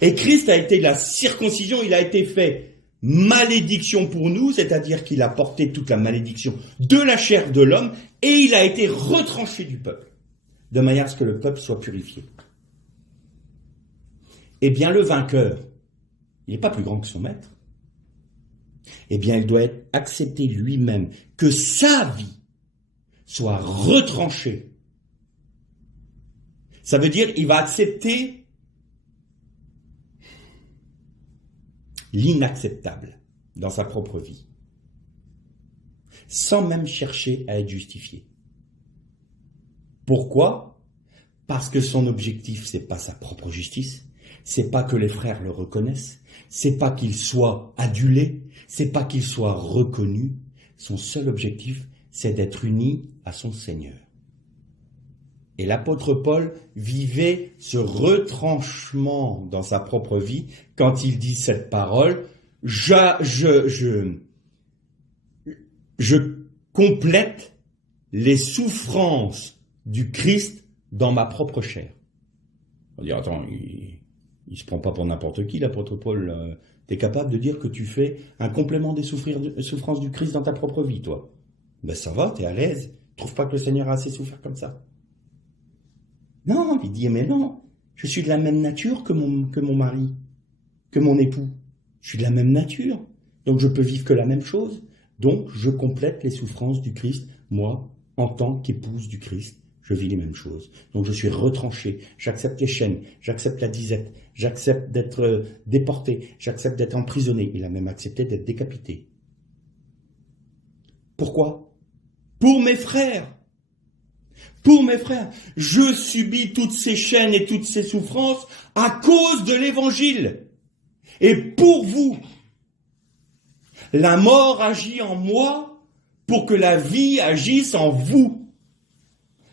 Et Christ a été la circoncision, il a été fait malédiction pour nous, c'est-à-dire qu'il a porté toute la malédiction de la chair de l'homme et il a été retranché du peuple, de manière à ce que le peuple soit purifié. Eh bien, le vainqueur, il n'est pas plus grand que son maître. Eh bien, il doit accepter lui-même que sa vie soit retranchée. Ça veut dire qu'il va accepter l'inacceptable dans sa propre vie, sans même chercher à être justifié. Pourquoi? Parce que son objectif, c'est pas sa propre justice, c'est pas que les frères le reconnaissent, c'est pas qu'il soit adulé, c'est pas qu'il soit reconnu. Son seul objectif, c'est d'être uni à son Seigneur. Et l'apôtre Paul vivait ce retranchement dans sa propre vie quand il dit cette parole. Je complète les souffrances du Christ dans ma propre chair. On va dire, attends, il se prend pas pour n'importe qui, l'apôtre Paul. T'es capable de dire que tu fais un complément des souffrances du Christ dans ta propre vie, toi? Ben ça va, t'es à l'aise. Trouve pas que le Seigneur a assez souffert comme ça? Non, il dit, mais non, je suis de la même nature que mon mari, que mon époux. Je suis de la même nature, donc je peux vivre que la même chose. Donc, je complète les souffrances du Christ. Moi, en tant qu'épouse du Christ, je vis les mêmes choses. Donc, je suis retranché, j'accepte les chaînes, j'accepte la disette, j'accepte d'être déporté, j'accepte d'être emprisonné. Il a même accepté d'être décapité. Pourquoi? Pour mes frères. Pour mes frères, je subis toutes ces chaînes et toutes ces souffrances à cause de l'évangile. Et pour vous, la mort agit en moi pour que la vie agisse en vous.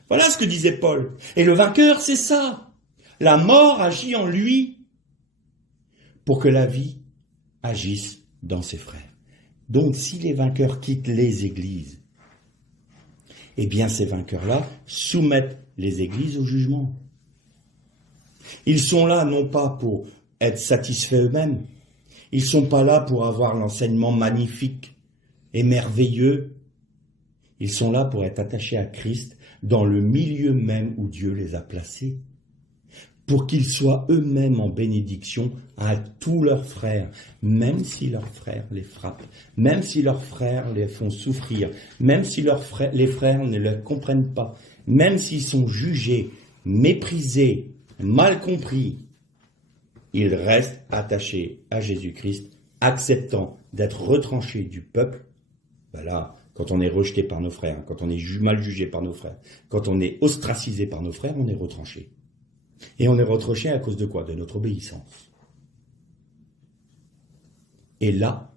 Voilà ce que disait Paul. Et le vainqueur, c'est ça. La mort agit en lui pour que la vie agisse dans ses frères. Donc, si les vainqueurs quittent les églises, eh bien, ces vainqueurs-là soumettent les églises au jugement. Ils sont là non pas pour être satisfaits eux-mêmes, ils sont pas là pour avoir l'enseignement magnifique et merveilleux, ils sont là pour être attachés à Christ dans le milieu même où Dieu les a placés, pour qu'ils soient eux-mêmes en bénédiction à tous leurs frères, même si leurs frères les frappent, même si leurs frères les font souffrir, même si les frères ne les comprennent pas, même s'ils sont jugés, méprisés, mal compris, ils restent attachés à Jésus-Christ, acceptant d'être retranchés du peuple. Voilà, quand on est rejeté par nos frères, quand on est mal jugé par nos frères, quand on est ostracisé par nos frères, on est retranché. Et on est retranché à cause de quoi? De notre obéissance. Et là,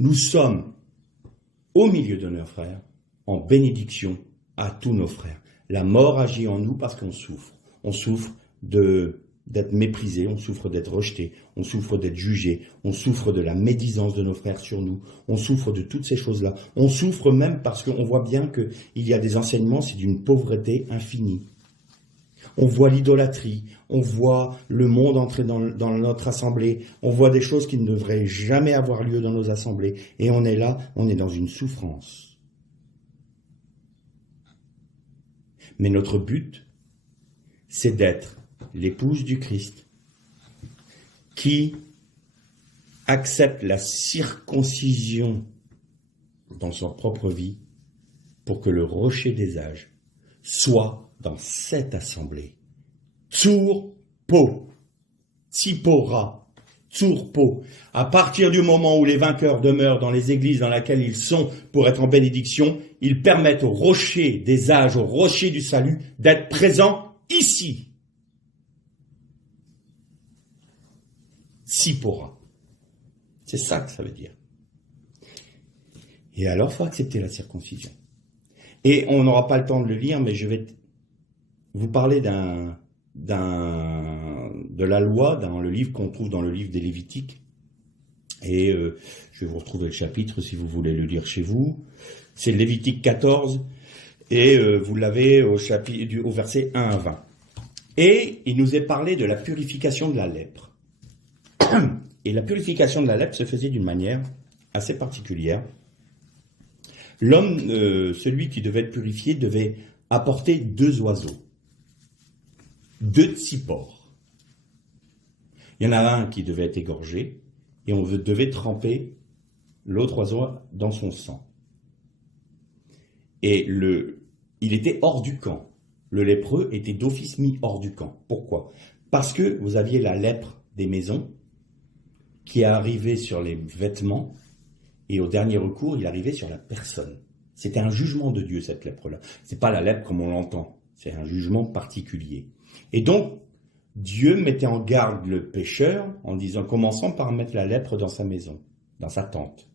Nous sommes au milieu de nos frères, en bénédiction à tous nos frères. La mort agit en nous parce qu'on souffre. On souffre d'être méprisé, on souffre d'être rejeté, on souffre d'être jugé, on souffre de la médisance de nos frères sur nous, on souffre de toutes ces choses-là. On souffre même parce qu'on voit bien qu'il y a des enseignements, c'est d'une pauvreté infinie. On voit l'idolâtrie, on voit le monde entrer dans notre assemblée, on voit des choses qui ne devraient jamais avoir lieu dans nos assemblées, et on est là, on est dans une souffrance. Mais notre but, c'est d'être l'épouse du Christ qui accepte la circoncision dans sa propre vie pour que le rocher des âges soit dans cette assemblée. Tsur po, tsipora, tsur po. À partir du moment où les vainqueurs demeurent dans les églises dans lesquelles ils sont pour être en bénédiction, ils permettent au rocher des âges, au rocher du salut, d'être présent ici. Tsipora. C'est ça que ça veut dire. Et alors, il faut accepter la circoncision. Et on n'aura pas le temps de le lire, mais je vais vous parler de la loi dans le livre qu'on trouve dans le livre des Lévitiques. Et je vais vous retrouver le chapitre si vous voulez le lire chez vous. C'est Lévitique 14 et vous l'avez au verset 1 à 20. Et il nous est parlé de la purification de la lèpre. Et la purification de la lèpre se faisait d'une manière assez particulière. L'homme, celui qui devait être purifié, devait apporter 2 oiseaux, 2 tsipores. Il y en a un qui devait être égorgé, et on devait tremper l'autre oiseau dans son sang. Et il était hors du camp. Le lépreux était d'office mis hors du camp. Pourquoi? Parce que vous aviez la lèpre des maisons qui arrivait sur les vêtements, et au dernier recours, il arrivait sur la personne. C'était un jugement de Dieu, cette lèpre-là. C'est pas la lèpre comme on l'entend. C'est un jugement particulier. Et donc, Dieu mettait en garde le pécheur en disant, commençant par mettre la lèpre dans sa maison, dans sa tente.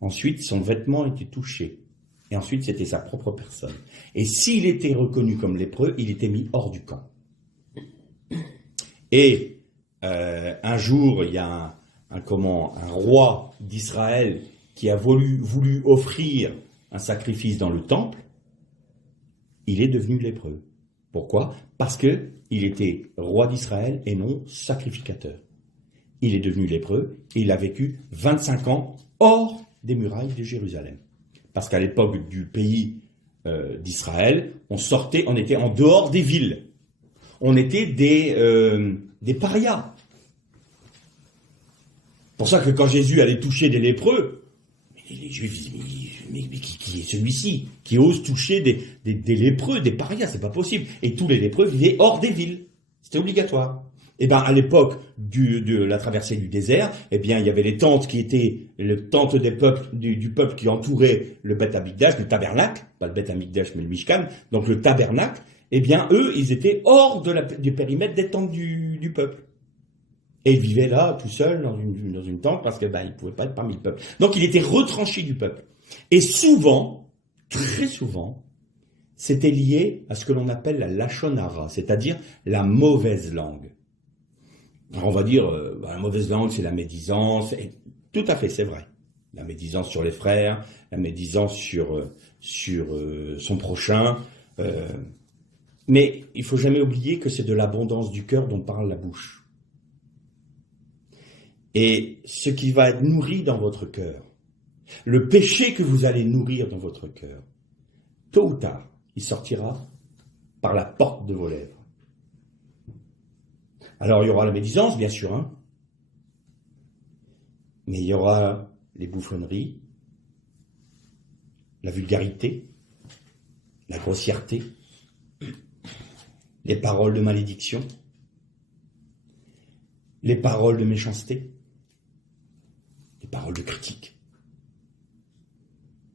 Ensuite, son vêtement était touché. Et ensuite, c'était sa propre personne. Et s'il était reconnu comme lépreux, il était mis hors du camp. Et un jour, il y a un roi d'Israël qui a voulu offrir un sacrifice dans le temple. Il est devenu lépreux. Pourquoi? Parce que il était roi d'Israël et non sacrificateur. Il est devenu lépreux et il a vécu 25 ans hors des murailles de Jérusalem. Parce qu'à l'époque du pays d'Israël, on était en dehors des villes. On était des parias. C'est pour ça que quand Jésus allait toucher des lépreux, les Juifs disaient, mais qui est celui-ci qui ose toucher des lépreux, des parias, c'est pas possible. Et tous les lépreux vivaient hors des villes. C'était obligatoire. Et bien, à l'époque de la traversée du désert, eh bien, il y avait les tentes qui étaient les tentes du peuple qui entourait le Beth Amikdash, le tabernacle, pas le Beth Amikdash, mais le Mishkan, donc le tabernacle. Eh bien, eux, ils étaient hors du périmètre des tentes du peuple. Et il vivait là, tout seul, dans une tente, parce que il ne pouvait pas être parmi le peuple. Donc il était retranché du peuple. Et souvent, très souvent, c'était lié à ce que l'on appelle la lachon hara, c'est-à-dire la mauvaise langue. Alors on va dire, la mauvaise langue, c'est la médisance. Et tout à fait, c'est vrai. La médisance sur les frères, la médisance sur son prochain. Mais il ne faut jamais oublier que c'est de l'abondance du cœur dont parle la bouche. Et ce qui va être nourri dans votre cœur, le péché que vous allez nourrir dans votre cœur, tôt ou tard, il sortira par la porte de vos lèvres. Alors il y aura la médisance, bien sûr, hein, mais il y aura les bouffonneries, la vulgarité, la grossièreté, les paroles de malédiction, les paroles de méchanceté, les paroles de critique,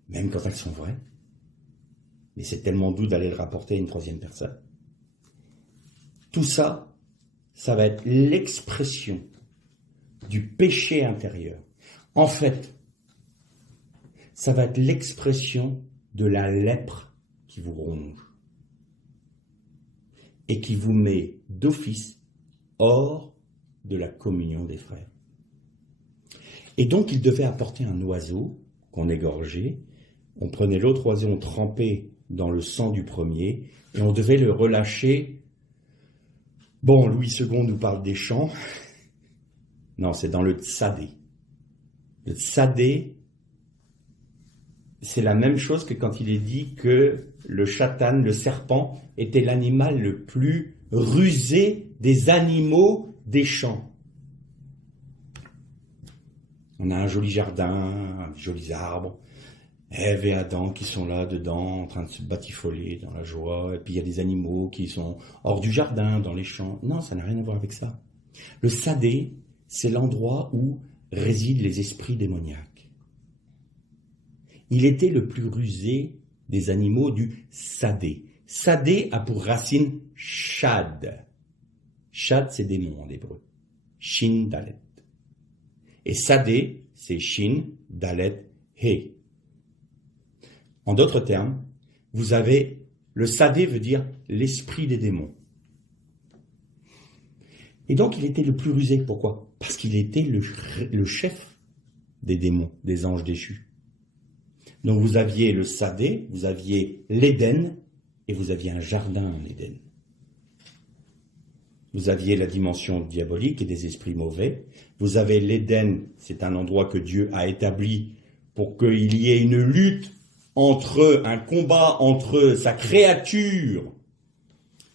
même quand elles sont vraies. Mais c'est tellement doux d'aller le rapporter à une troisième personne. Tout ça, ça va être l'expression du péché intérieur. En fait, ça va être l'expression de la lèpre qui vous ronge et qui vous met d'office hors de la communion des frères. Et donc, il devait apporter un oiseau qu'on égorgeait. On prenait l'autre oiseau, on trempait dans le sang du premier, et on devait le relâcher. Bon, Louis II nous parle des champs. Non, c'est dans le tsadé. Le tsadé, c'est la même chose que quand il est dit que le chatan, le serpent, était l'animal le plus rusé des animaux des champs. On a un joli jardin, des jolis arbres, Ève et Adam qui sont là dedans, en train de se batifoler dans la joie, et puis il y a des animaux qui sont hors du jardin, dans les champs. Non, ça n'a rien à voir avec ça. Le sadé, c'est l'endroit où résident les esprits démoniaques. Il était le plus rusé des animaux du sadé. Sadé a pour racine shad. Shad, c'est démon en hébreu. Shin, dalet. Et sadé, c'est shin, dalet, he. En d'autres termes, vous avez, le sadé veut dire l'esprit des démons. Et donc, il était le plus rusé. Pourquoi? Parce qu'il était le chef des démons, des anges déchus. Donc, vous aviez le sadé, vous aviez l'Éden, et vous aviez un jardin en Éden. Vous aviez la dimension diabolique et des esprits mauvais. Vous avez l'Éden, c'est un endroit que Dieu a établi pour qu'il y ait une lutte un combat entre sa créature,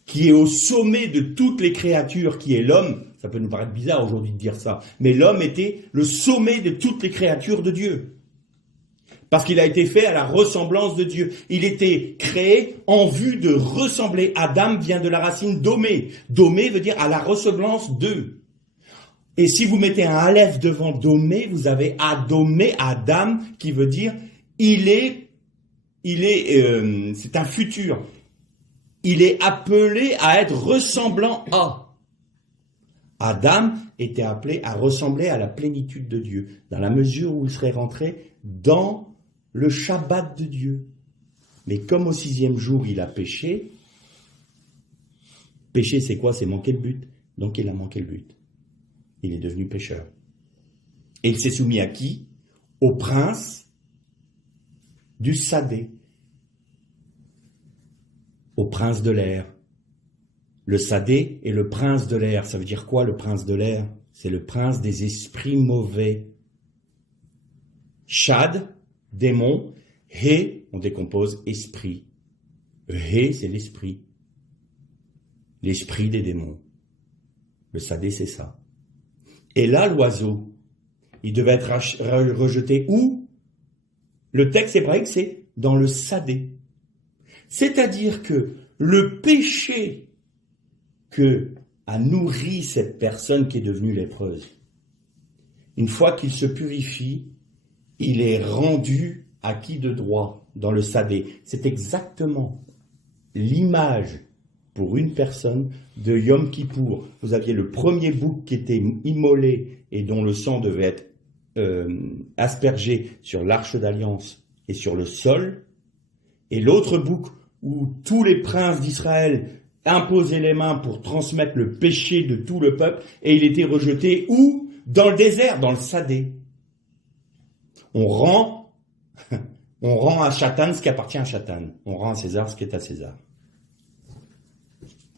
qui est au sommet de toutes les créatures, qui est l'homme. Ça peut nous paraître bizarre aujourd'hui de dire ça, mais l'homme était le sommet de toutes les créatures de Dieu. Parce qu'il a été fait à la ressemblance de Dieu. Il était créé en vue de ressembler. Adam vient de la racine domé. Domé veut dire à la ressemblance de. Et si vous mettez un aleph devant domé, vous avez adomé, Adam, qui veut dire c'est un futur. Il est appelé à être ressemblant à. Adam était appelé à ressembler à la plénitude de Dieu, dans la mesure où il serait rentré dans le Shabbat de Dieu. Mais comme au 6e jour, il a péché, péché c'est quoi? C'est manquer le but. Donc il a manqué le but. Il est devenu pécheur. Et il s'est soumis à qui? Au prince du Sadé, au prince de l'air. Le Sadé est le prince de l'air. Ça veut dire quoi, le prince de l'air? C'est le prince des esprits mauvais. Shad, démon. He, on décompose esprit. He, c'est l'esprit. L'esprit des démons. Le Sadé, c'est ça. Et là, l'oiseau, il devait être rejeté où? Le texte hébraïque, c'est dans le Sadé. C'est-à-dire que le péché que a nourri cette personne qui est devenue lépreuse, une fois qu'il se purifie, il est rendu acquis de droit dans le Sadé. C'est exactement l'image pour une personne de Yom Kippour. Vous aviez le premier bouc qui était immolé et dont le sang devait être aspergé sur l'arche d'alliance et sur le sol, et l'autre bouc où tous les princes d'Israël imposaient les mains pour transmettre le péché de tout le peuple, et il était rejeté où? Dans le désert, dans le Sadé. On rend à Chatan ce qui appartient à Chatan. On rend à César ce qui est à César.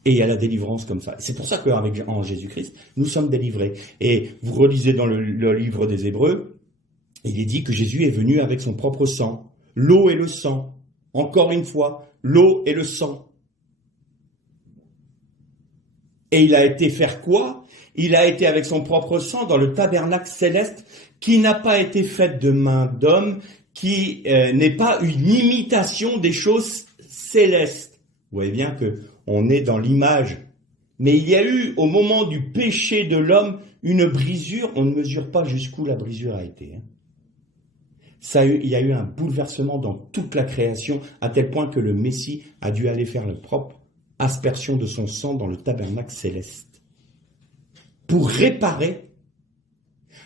Et il y a la délivrance comme ça. C'est pour ça qu'en Jésus-Christ, nous sommes délivrés. Et vous relisez dans le livre des Hébreux, il est dit que Jésus est venu avec son propre sang. L'eau et le sang. Encore une fois, l'eau et le sang. Et il a été faire quoi? Il a été avec son propre sang dans le tabernacle céleste qui n'a pas été fait de main d'homme, qui n'est pas une imitation des choses célestes. Vous voyez bien qu'on est dans l'image. Mais il y a eu, au moment du péché de l'homme, une brisure. On ne mesure pas jusqu'où la brisure a été. Il y a eu un bouleversement dans toute la création, à tel point que le Messie a dû aller faire la propre aspersion de son sang dans le tabernacle céleste, pour réparer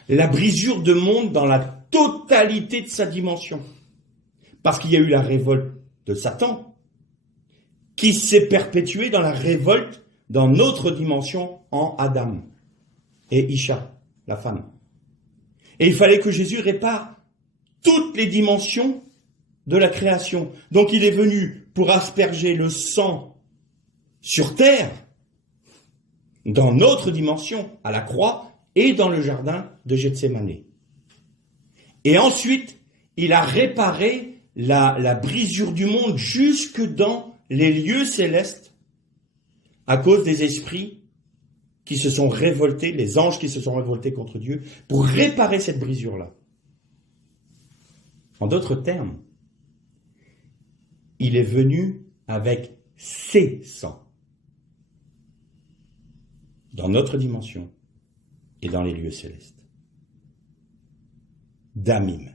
la brisure de monde dans la totalité de sa dimension. Parce qu'il y a eu la révolte de Satan, qui s'est perpétuée dans la révolte dans notre dimension en Adam et Isha, la femme. Et il fallait que Jésus répare toutes les dimensions de la création. Donc il est venu pour asperger le sang sur terre, dans notre dimension, à la croix et dans le jardin de Gethsémane. Et ensuite, il a réparé la brisure du monde jusque dans les lieux célestes à cause des esprits qui se sont révoltés, les anges qui se sont révoltés contre Dieu, pour réparer cette brisure-là. En d'autres termes, il est venu avec ses sangs dans notre dimension et dans les lieux célestes. Damim.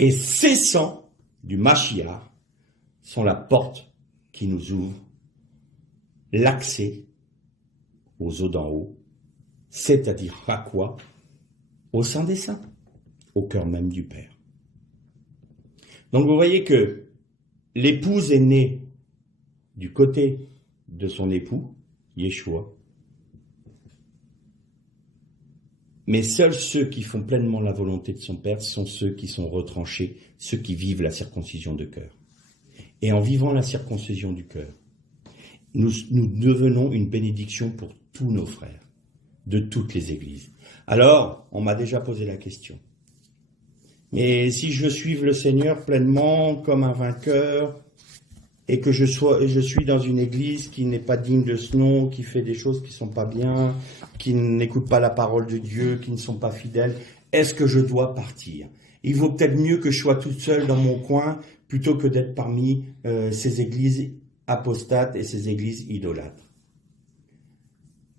Et ces sangs du Mashiach sont la porte qui nous ouvre l'accès aux eaux d'en haut, c'est-à-dire à quoi? Au sein des saints, au cœur même du Père. Donc vous voyez que l'épouse est née du côté de son époux, Yeshua, mais seuls ceux qui font pleinement la volonté de son Père sont ceux qui sont retranchés, ceux qui vivent la circoncision de cœur. Et en vivant la circoncision du cœur, nous devenons une bénédiction pour tous nos frères, de toutes les églises. Alors, on m'a déjà posé la question. Mais si je suive le Seigneur pleinement comme un vainqueur, et que je suis dans une église qui n'est pas digne de ce nom, qui fait des choses qui ne sont pas bien, qui n'écoute pas la parole de Dieu, qui ne sont pas fidèles, est-ce que je dois partir? Il vaut peut-être mieux que je sois toute seule dans mon coin, plutôt que d'être parmi ces églises apostates et ces églises idolâtres.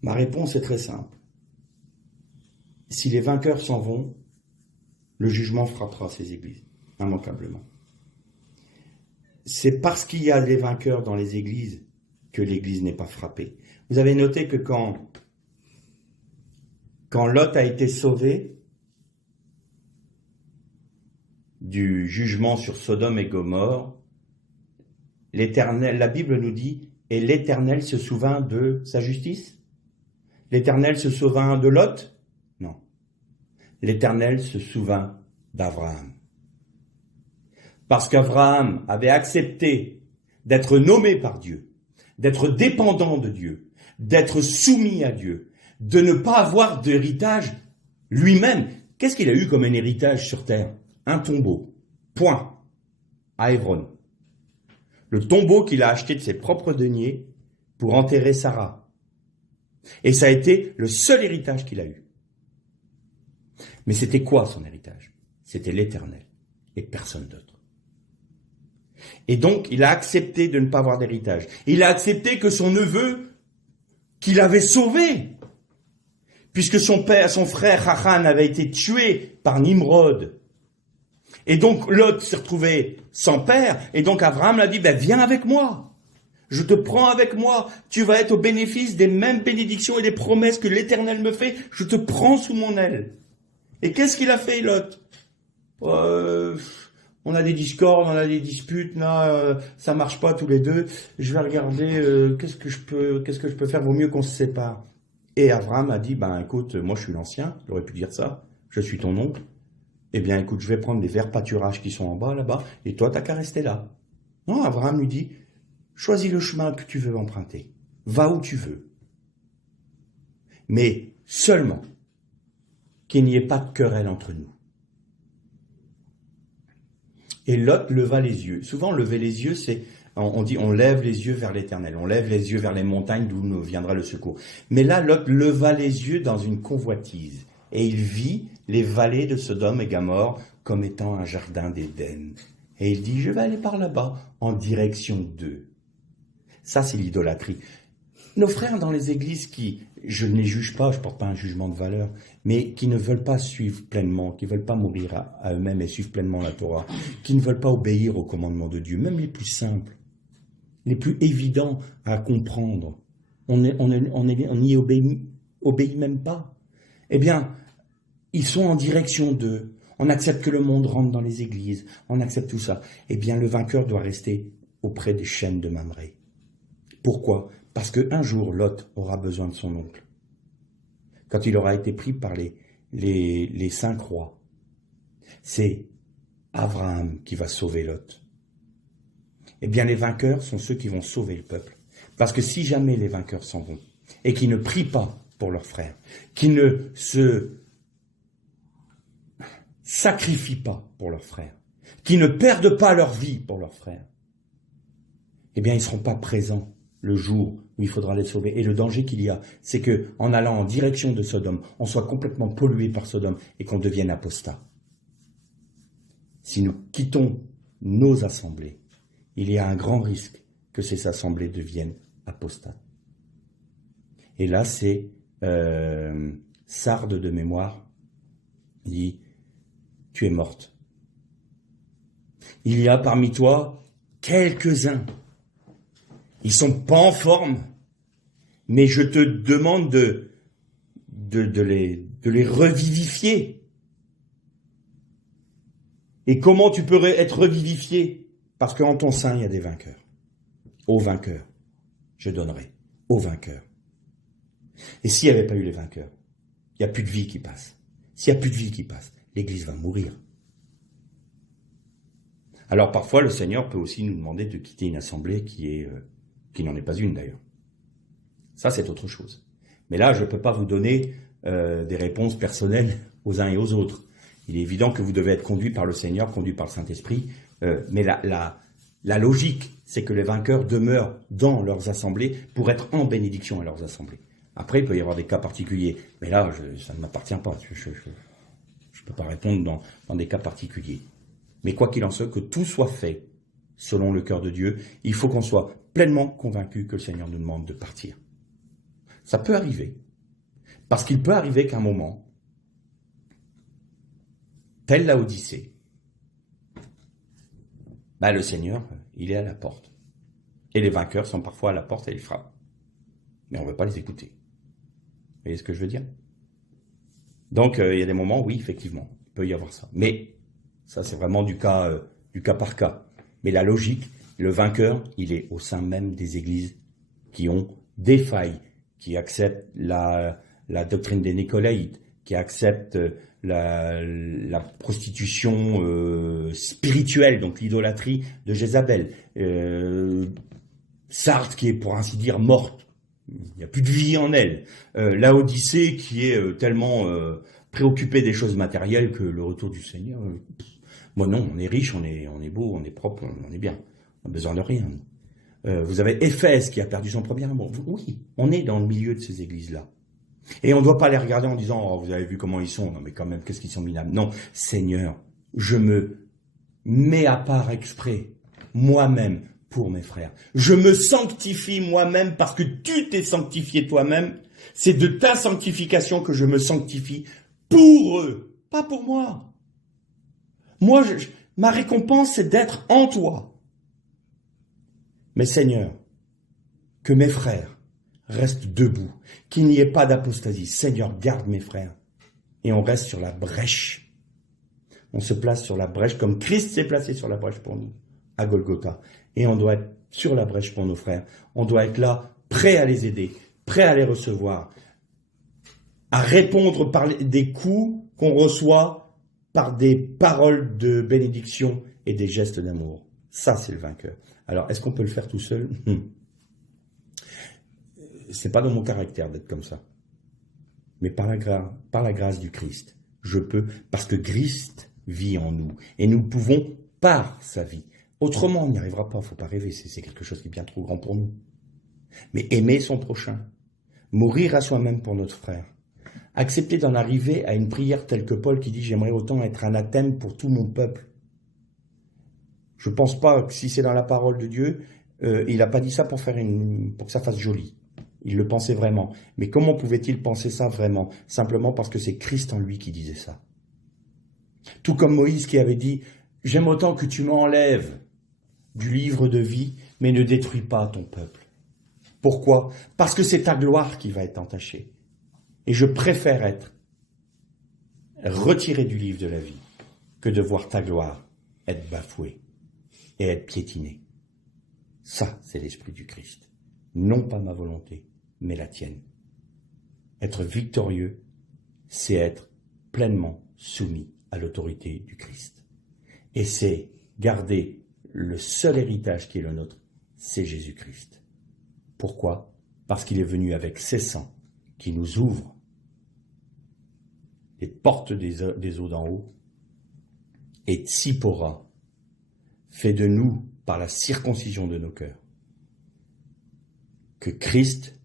Ma réponse est très simple. Si les vainqueurs s'en vont, le jugement frappera ces églises, immanquablement. C'est parce qu'il y a des vainqueurs dans les églises que l'église n'est pas frappée. Vous avez noté que quand Lot a été sauvé du jugement sur Sodome et Gomorrhe, l'Éternel, la Bible nous dit, et l'Éternel se souvint de sa justice. L'Éternel se souvint de Lot? Non. L'Éternel se souvint d'Abraham. Parce qu'Abraham avait accepté d'être nommé par Dieu, d'être dépendant de Dieu, d'être soumis à Dieu, de ne pas avoir d'héritage lui-même. Qu'est-ce qu'il a eu comme un héritage sur terre? Un tombeau. Point. À Hébron. Le tombeau qu'il a acheté de ses propres deniers pour enterrer Sarah. Et ça a été le seul héritage qu'il a eu. Mais c'était quoi son héritage? C'était l'Éternel et personne d'autre. Et donc, il a accepté de ne pas avoir d'héritage. Il a accepté que son neveu, qu'il avait sauvé, puisque son frère Haran avait été tué par Nimrod. Et donc, Lot s'est retrouvé sans père, et donc Abraham l'a dit, viens avec moi. Je te prends avec moi. Tu vas être au bénéfice des mêmes bénédictions et des promesses que l'Éternel me fait. Je te prends sous mon aile. Et qu'est-ce qu'il a fait, Lot? On a des discordes, on a des disputes, là, ça marche pas tous les deux. Je vais regarder qu'est-ce que je peux faire, vaut mieux qu'on se sépare. Et Abraham a dit, écoute, moi je suis l'ancien, j'aurais pu dire ça, je suis ton oncle. Eh bien écoute, je vais prendre des verts pâturages qui sont en bas, là-bas, et toi t'as qu'à rester là. Non, Abraham lui dit, choisis le chemin que tu veux emprunter, va où tu veux. Mais seulement qu'il n'y ait pas de querelle entre nous. Et Lot leva les yeux. Souvent, lever les yeux, c'est, on dit, on lève les yeux vers l'Éternel. On lève les yeux vers les montagnes d'où nous viendra le secours. Mais là, Lot leva les yeux dans une convoitise. Et il vit les vallées de Sodome et Gomorrhe comme étant un jardin d'Éden. Et il dit, je vais aller par là-bas, en direction d'eux. Ça, c'est l'idolâtrie. Nos frères dans les églises qui, je ne les juge pas, je ne porte pas un jugement de valeur, mais qui ne veulent pas suivre pleinement, qui ne veulent pas mourir à eux-mêmes et suivre pleinement la Torah, qui ne veulent pas obéir au commandement de Dieu, même les plus simples, les plus évidents à comprendre, on n'y obéit même pas. Eh bien, ils sont en direction d'eux. on accepte que le monde rentre dans les églises, on accepte tout ça. Eh bien, le vainqueur doit rester auprès des chaînes de Mamré. Pourquoi? Parce qu'un jour, Lot aura besoin de son oncle. Quand il aura été pris par les 5 rois, c'est Abraham qui va sauver Lot. Eh bien, les vainqueurs sont ceux qui vont sauver le peuple. Parce que si jamais les vainqueurs s'en vont, et qui ne prient pas pour leurs frères, qui ne se sacrifient pas pour leurs frères, qui ne perdent pas leur vie pour leurs frères, eh bien, ils ne seront pas présents le jour où il faudra les sauver. Et le danger qu'il y a, c'est qu'en allant en direction de Sodome, on soit complètement pollué par Sodome et qu'on devienne apostat. Si nous quittons nos assemblées, il y a un grand risque que ces assemblées deviennent apostates. Et là, c'est Sarde de mémoire, il dit, tu es morte. Il y a parmi toi quelques-uns, ils sont pas en forme, mais je te demande de les revivifier. Et comment tu peux être revivifié? Parce qu'en ton sein, il y a des vainqueurs. Aux vainqueurs, je donnerai. Aux vainqueurs. Et s'il n'y avait pas eu les vainqueurs, il n'y a plus de vie qui passe. S'il n'y a plus de vie qui passe, l'Église va mourir. Alors parfois, le Seigneur peut aussi nous demander de quitter une assemblée qui n'en est pas une d'ailleurs. Ça, c'est autre chose. Mais là, je ne peux pas vous donner des réponses personnelles aux uns et aux autres. Il est évident que vous devez être conduit par le Seigneur, conduit par le Saint-Esprit, mais la logique, c'est que les vainqueurs demeurent dans leurs assemblées pour être en bénédiction à leurs assemblées. Après, il peut y avoir des cas particuliers, mais là, ça ne m'appartient pas. Je ne peux pas répondre dans des cas particuliers. Mais quoi qu'il en soit, que tout soit fait selon le cœur de Dieu, il faut qu'on soit pleinement convaincu que le Seigneur nous demande de partir. Ça peut arriver, parce qu'il peut arriver qu'à un moment, telle Laodicée, le Seigneur, il est à la porte. Et les vainqueurs sont parfois à la porte et ils frappent. Mais on ne veut pas les écouter. Vous voyez ce que je veux dire? Donc, il y a des moments, oui, effectivement, il peut y avoir ça. Mais ça, c'est vraiment du cas par cas. Mais la logique, le vainqueur, il est au sein même des églises qui ont des failles, qui acceptent la doctrine des Nicolaïtes, qui acceptent la prostitution spirituelle, donc l'idolâtrie de Jézabel. Sarthe qui est pour ainsi dire morte, il n'y a plus de vie en elle. Laodicée qui est tellement préoccupée des choses matérielles que le retour du Seigneur... Moi non, on est riche, on est beau, on est propre, on est bien. On n'a besoin de rien. Vous avez Éphèse qui a perdu son premier amour. Oui, on est dans le milieu de ces églises-là. Et on ne doit pas les regarder en disant « Oh, vous avez vu comment ils sont ?» Non, mais quand même, qu'est-ce qu'ils sont minables. Non, Seigneur, je me mets à part exprès, moi-même, pour mes frères. Je me sanctifie moi-même parce que tu t'es sanctifié toi-même. C'est de ta sanctification que je me sanctifie pour eux, pas pour moi. Moi, ma récompense, c'est d'être en toi. Mais Seigneur, que mes frères restent debout, qu'il n'y ait pas d'apostasie. Seigneur, garde mes frères. Et on reste sur la brèche. On se place sur la brèche comme Christ s'est placé sur la brèche pour nous, à Golgotha. Et on doit être sur la brèche pour nos frères. On doit être là, prêt à les aider, prêt à les recevoir, à répondre par des coups qu'on reçoit par des paroles de bénédiction et des gestes d'amour. Ça, c'est le vainqueur. Alors, est-ce qu'on peut le faire tout seul? C'est pas dans mon caractère d'être comme ça. Mais par la grâce du Christ, je peux, parce que Christ vit en nous. Et nous pouvons par sa vie. Autrement, on n'y arrivera pas, il ne faut pas rêver, c'est quelque chose qui est bien trop grand pour nous. Mais aimer son prochain, mourir à soi-même pour notre frère, accepter d'en arriver à une prière telle que Paul qui dit « J'aimerais autant être anathème pour tout mon peuple ». Je ne pense pas que si c'est dans la parole de Dieu, il n'a pas dit ça pour que ça fasse joli. Il le pensait vraiment. Mais comment pouvait-il penser ça vraiment? Simplement parce que c'est Christ en lui qui disait ça. Tout comme Moïse qui avait dit « J'aime autant que tu m'enlèves du livre de vie, mais ne détruis pas ton peuple. » Pourquoi? Parce que c'est ta gloire qui va être entachée. Et je préfère être retiré du livre de la vie que de voir ta gloire être bafouée et être piétinée. Ça, c'est l'esprit du Christ. Non pas ma volonté, mais la tienne. Être victorieux, c'est être pleinement soumis à l'autorité du Christ. Et c'est garder le seul héritage qui est le nôtre, c'est Jésus-Christ. Pourquoi ? Parce qu'il est venu avec ses sangs qui nous ouvrent les portes des eaux d'en haut, et Tsipora fait de nous, par la circoncision de nos cœurs, que Christ,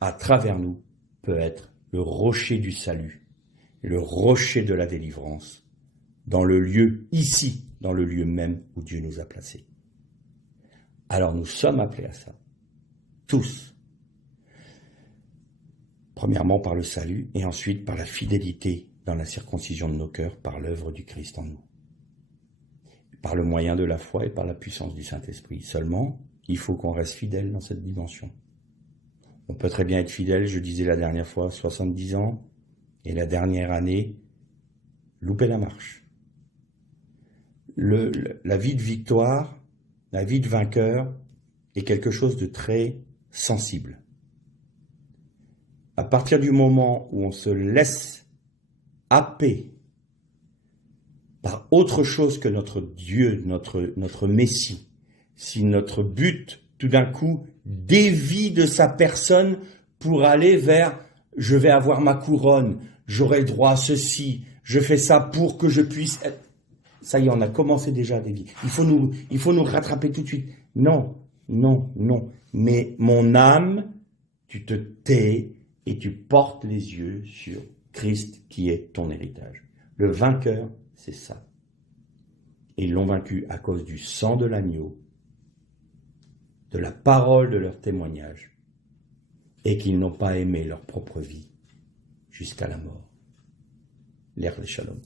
à travers nous, peut être le rocher du salut, le rocher de la délivrance, dans le lieu, ici, dans le lieu même où Dieu nous a placés. Alors nous sommes appelés à ça, tous. Premièrement par le salut, et ensuite par la fidélité dans la circoncision de nos cœurs, par l'œuvre du Christ en nous. Par le moyen de la foi et par la puissance du Saint-Esprit. Seulement, il faut qu'on reste fidèle dans cette dimension. On peut très bien être fidèle, je disais la dernière fois, 70 ans, et la dernière année, louper la marche. La vie de victoire, la vie de vainqueur, est quelque chose de très sensible. À partir du moment où on se laisse happer par autre chose que notre Dieu, notre Messie, si notre but, tout d'un coup, dévie de sa personne pour aller vers « je vais avoir ma couronne, j'aurai le droit à ceci, je fais ça pour que je puisse être... » Ça y est, on a commencé déjà à dévier. Il faut nous rattraper tout de suite. Non, non, non. Mais mon âme, tu te tais et tu portes les yeux sur Christ qui est ton héritage. Le vainqueur, c'est ça. Et ils l'ont vaincu à cause du sang de l'agneau, de la parole de leur témoignage, et qu'ils n'ont pas aimé leur propre vie jusqu'à la mort. L'ère de Shalom.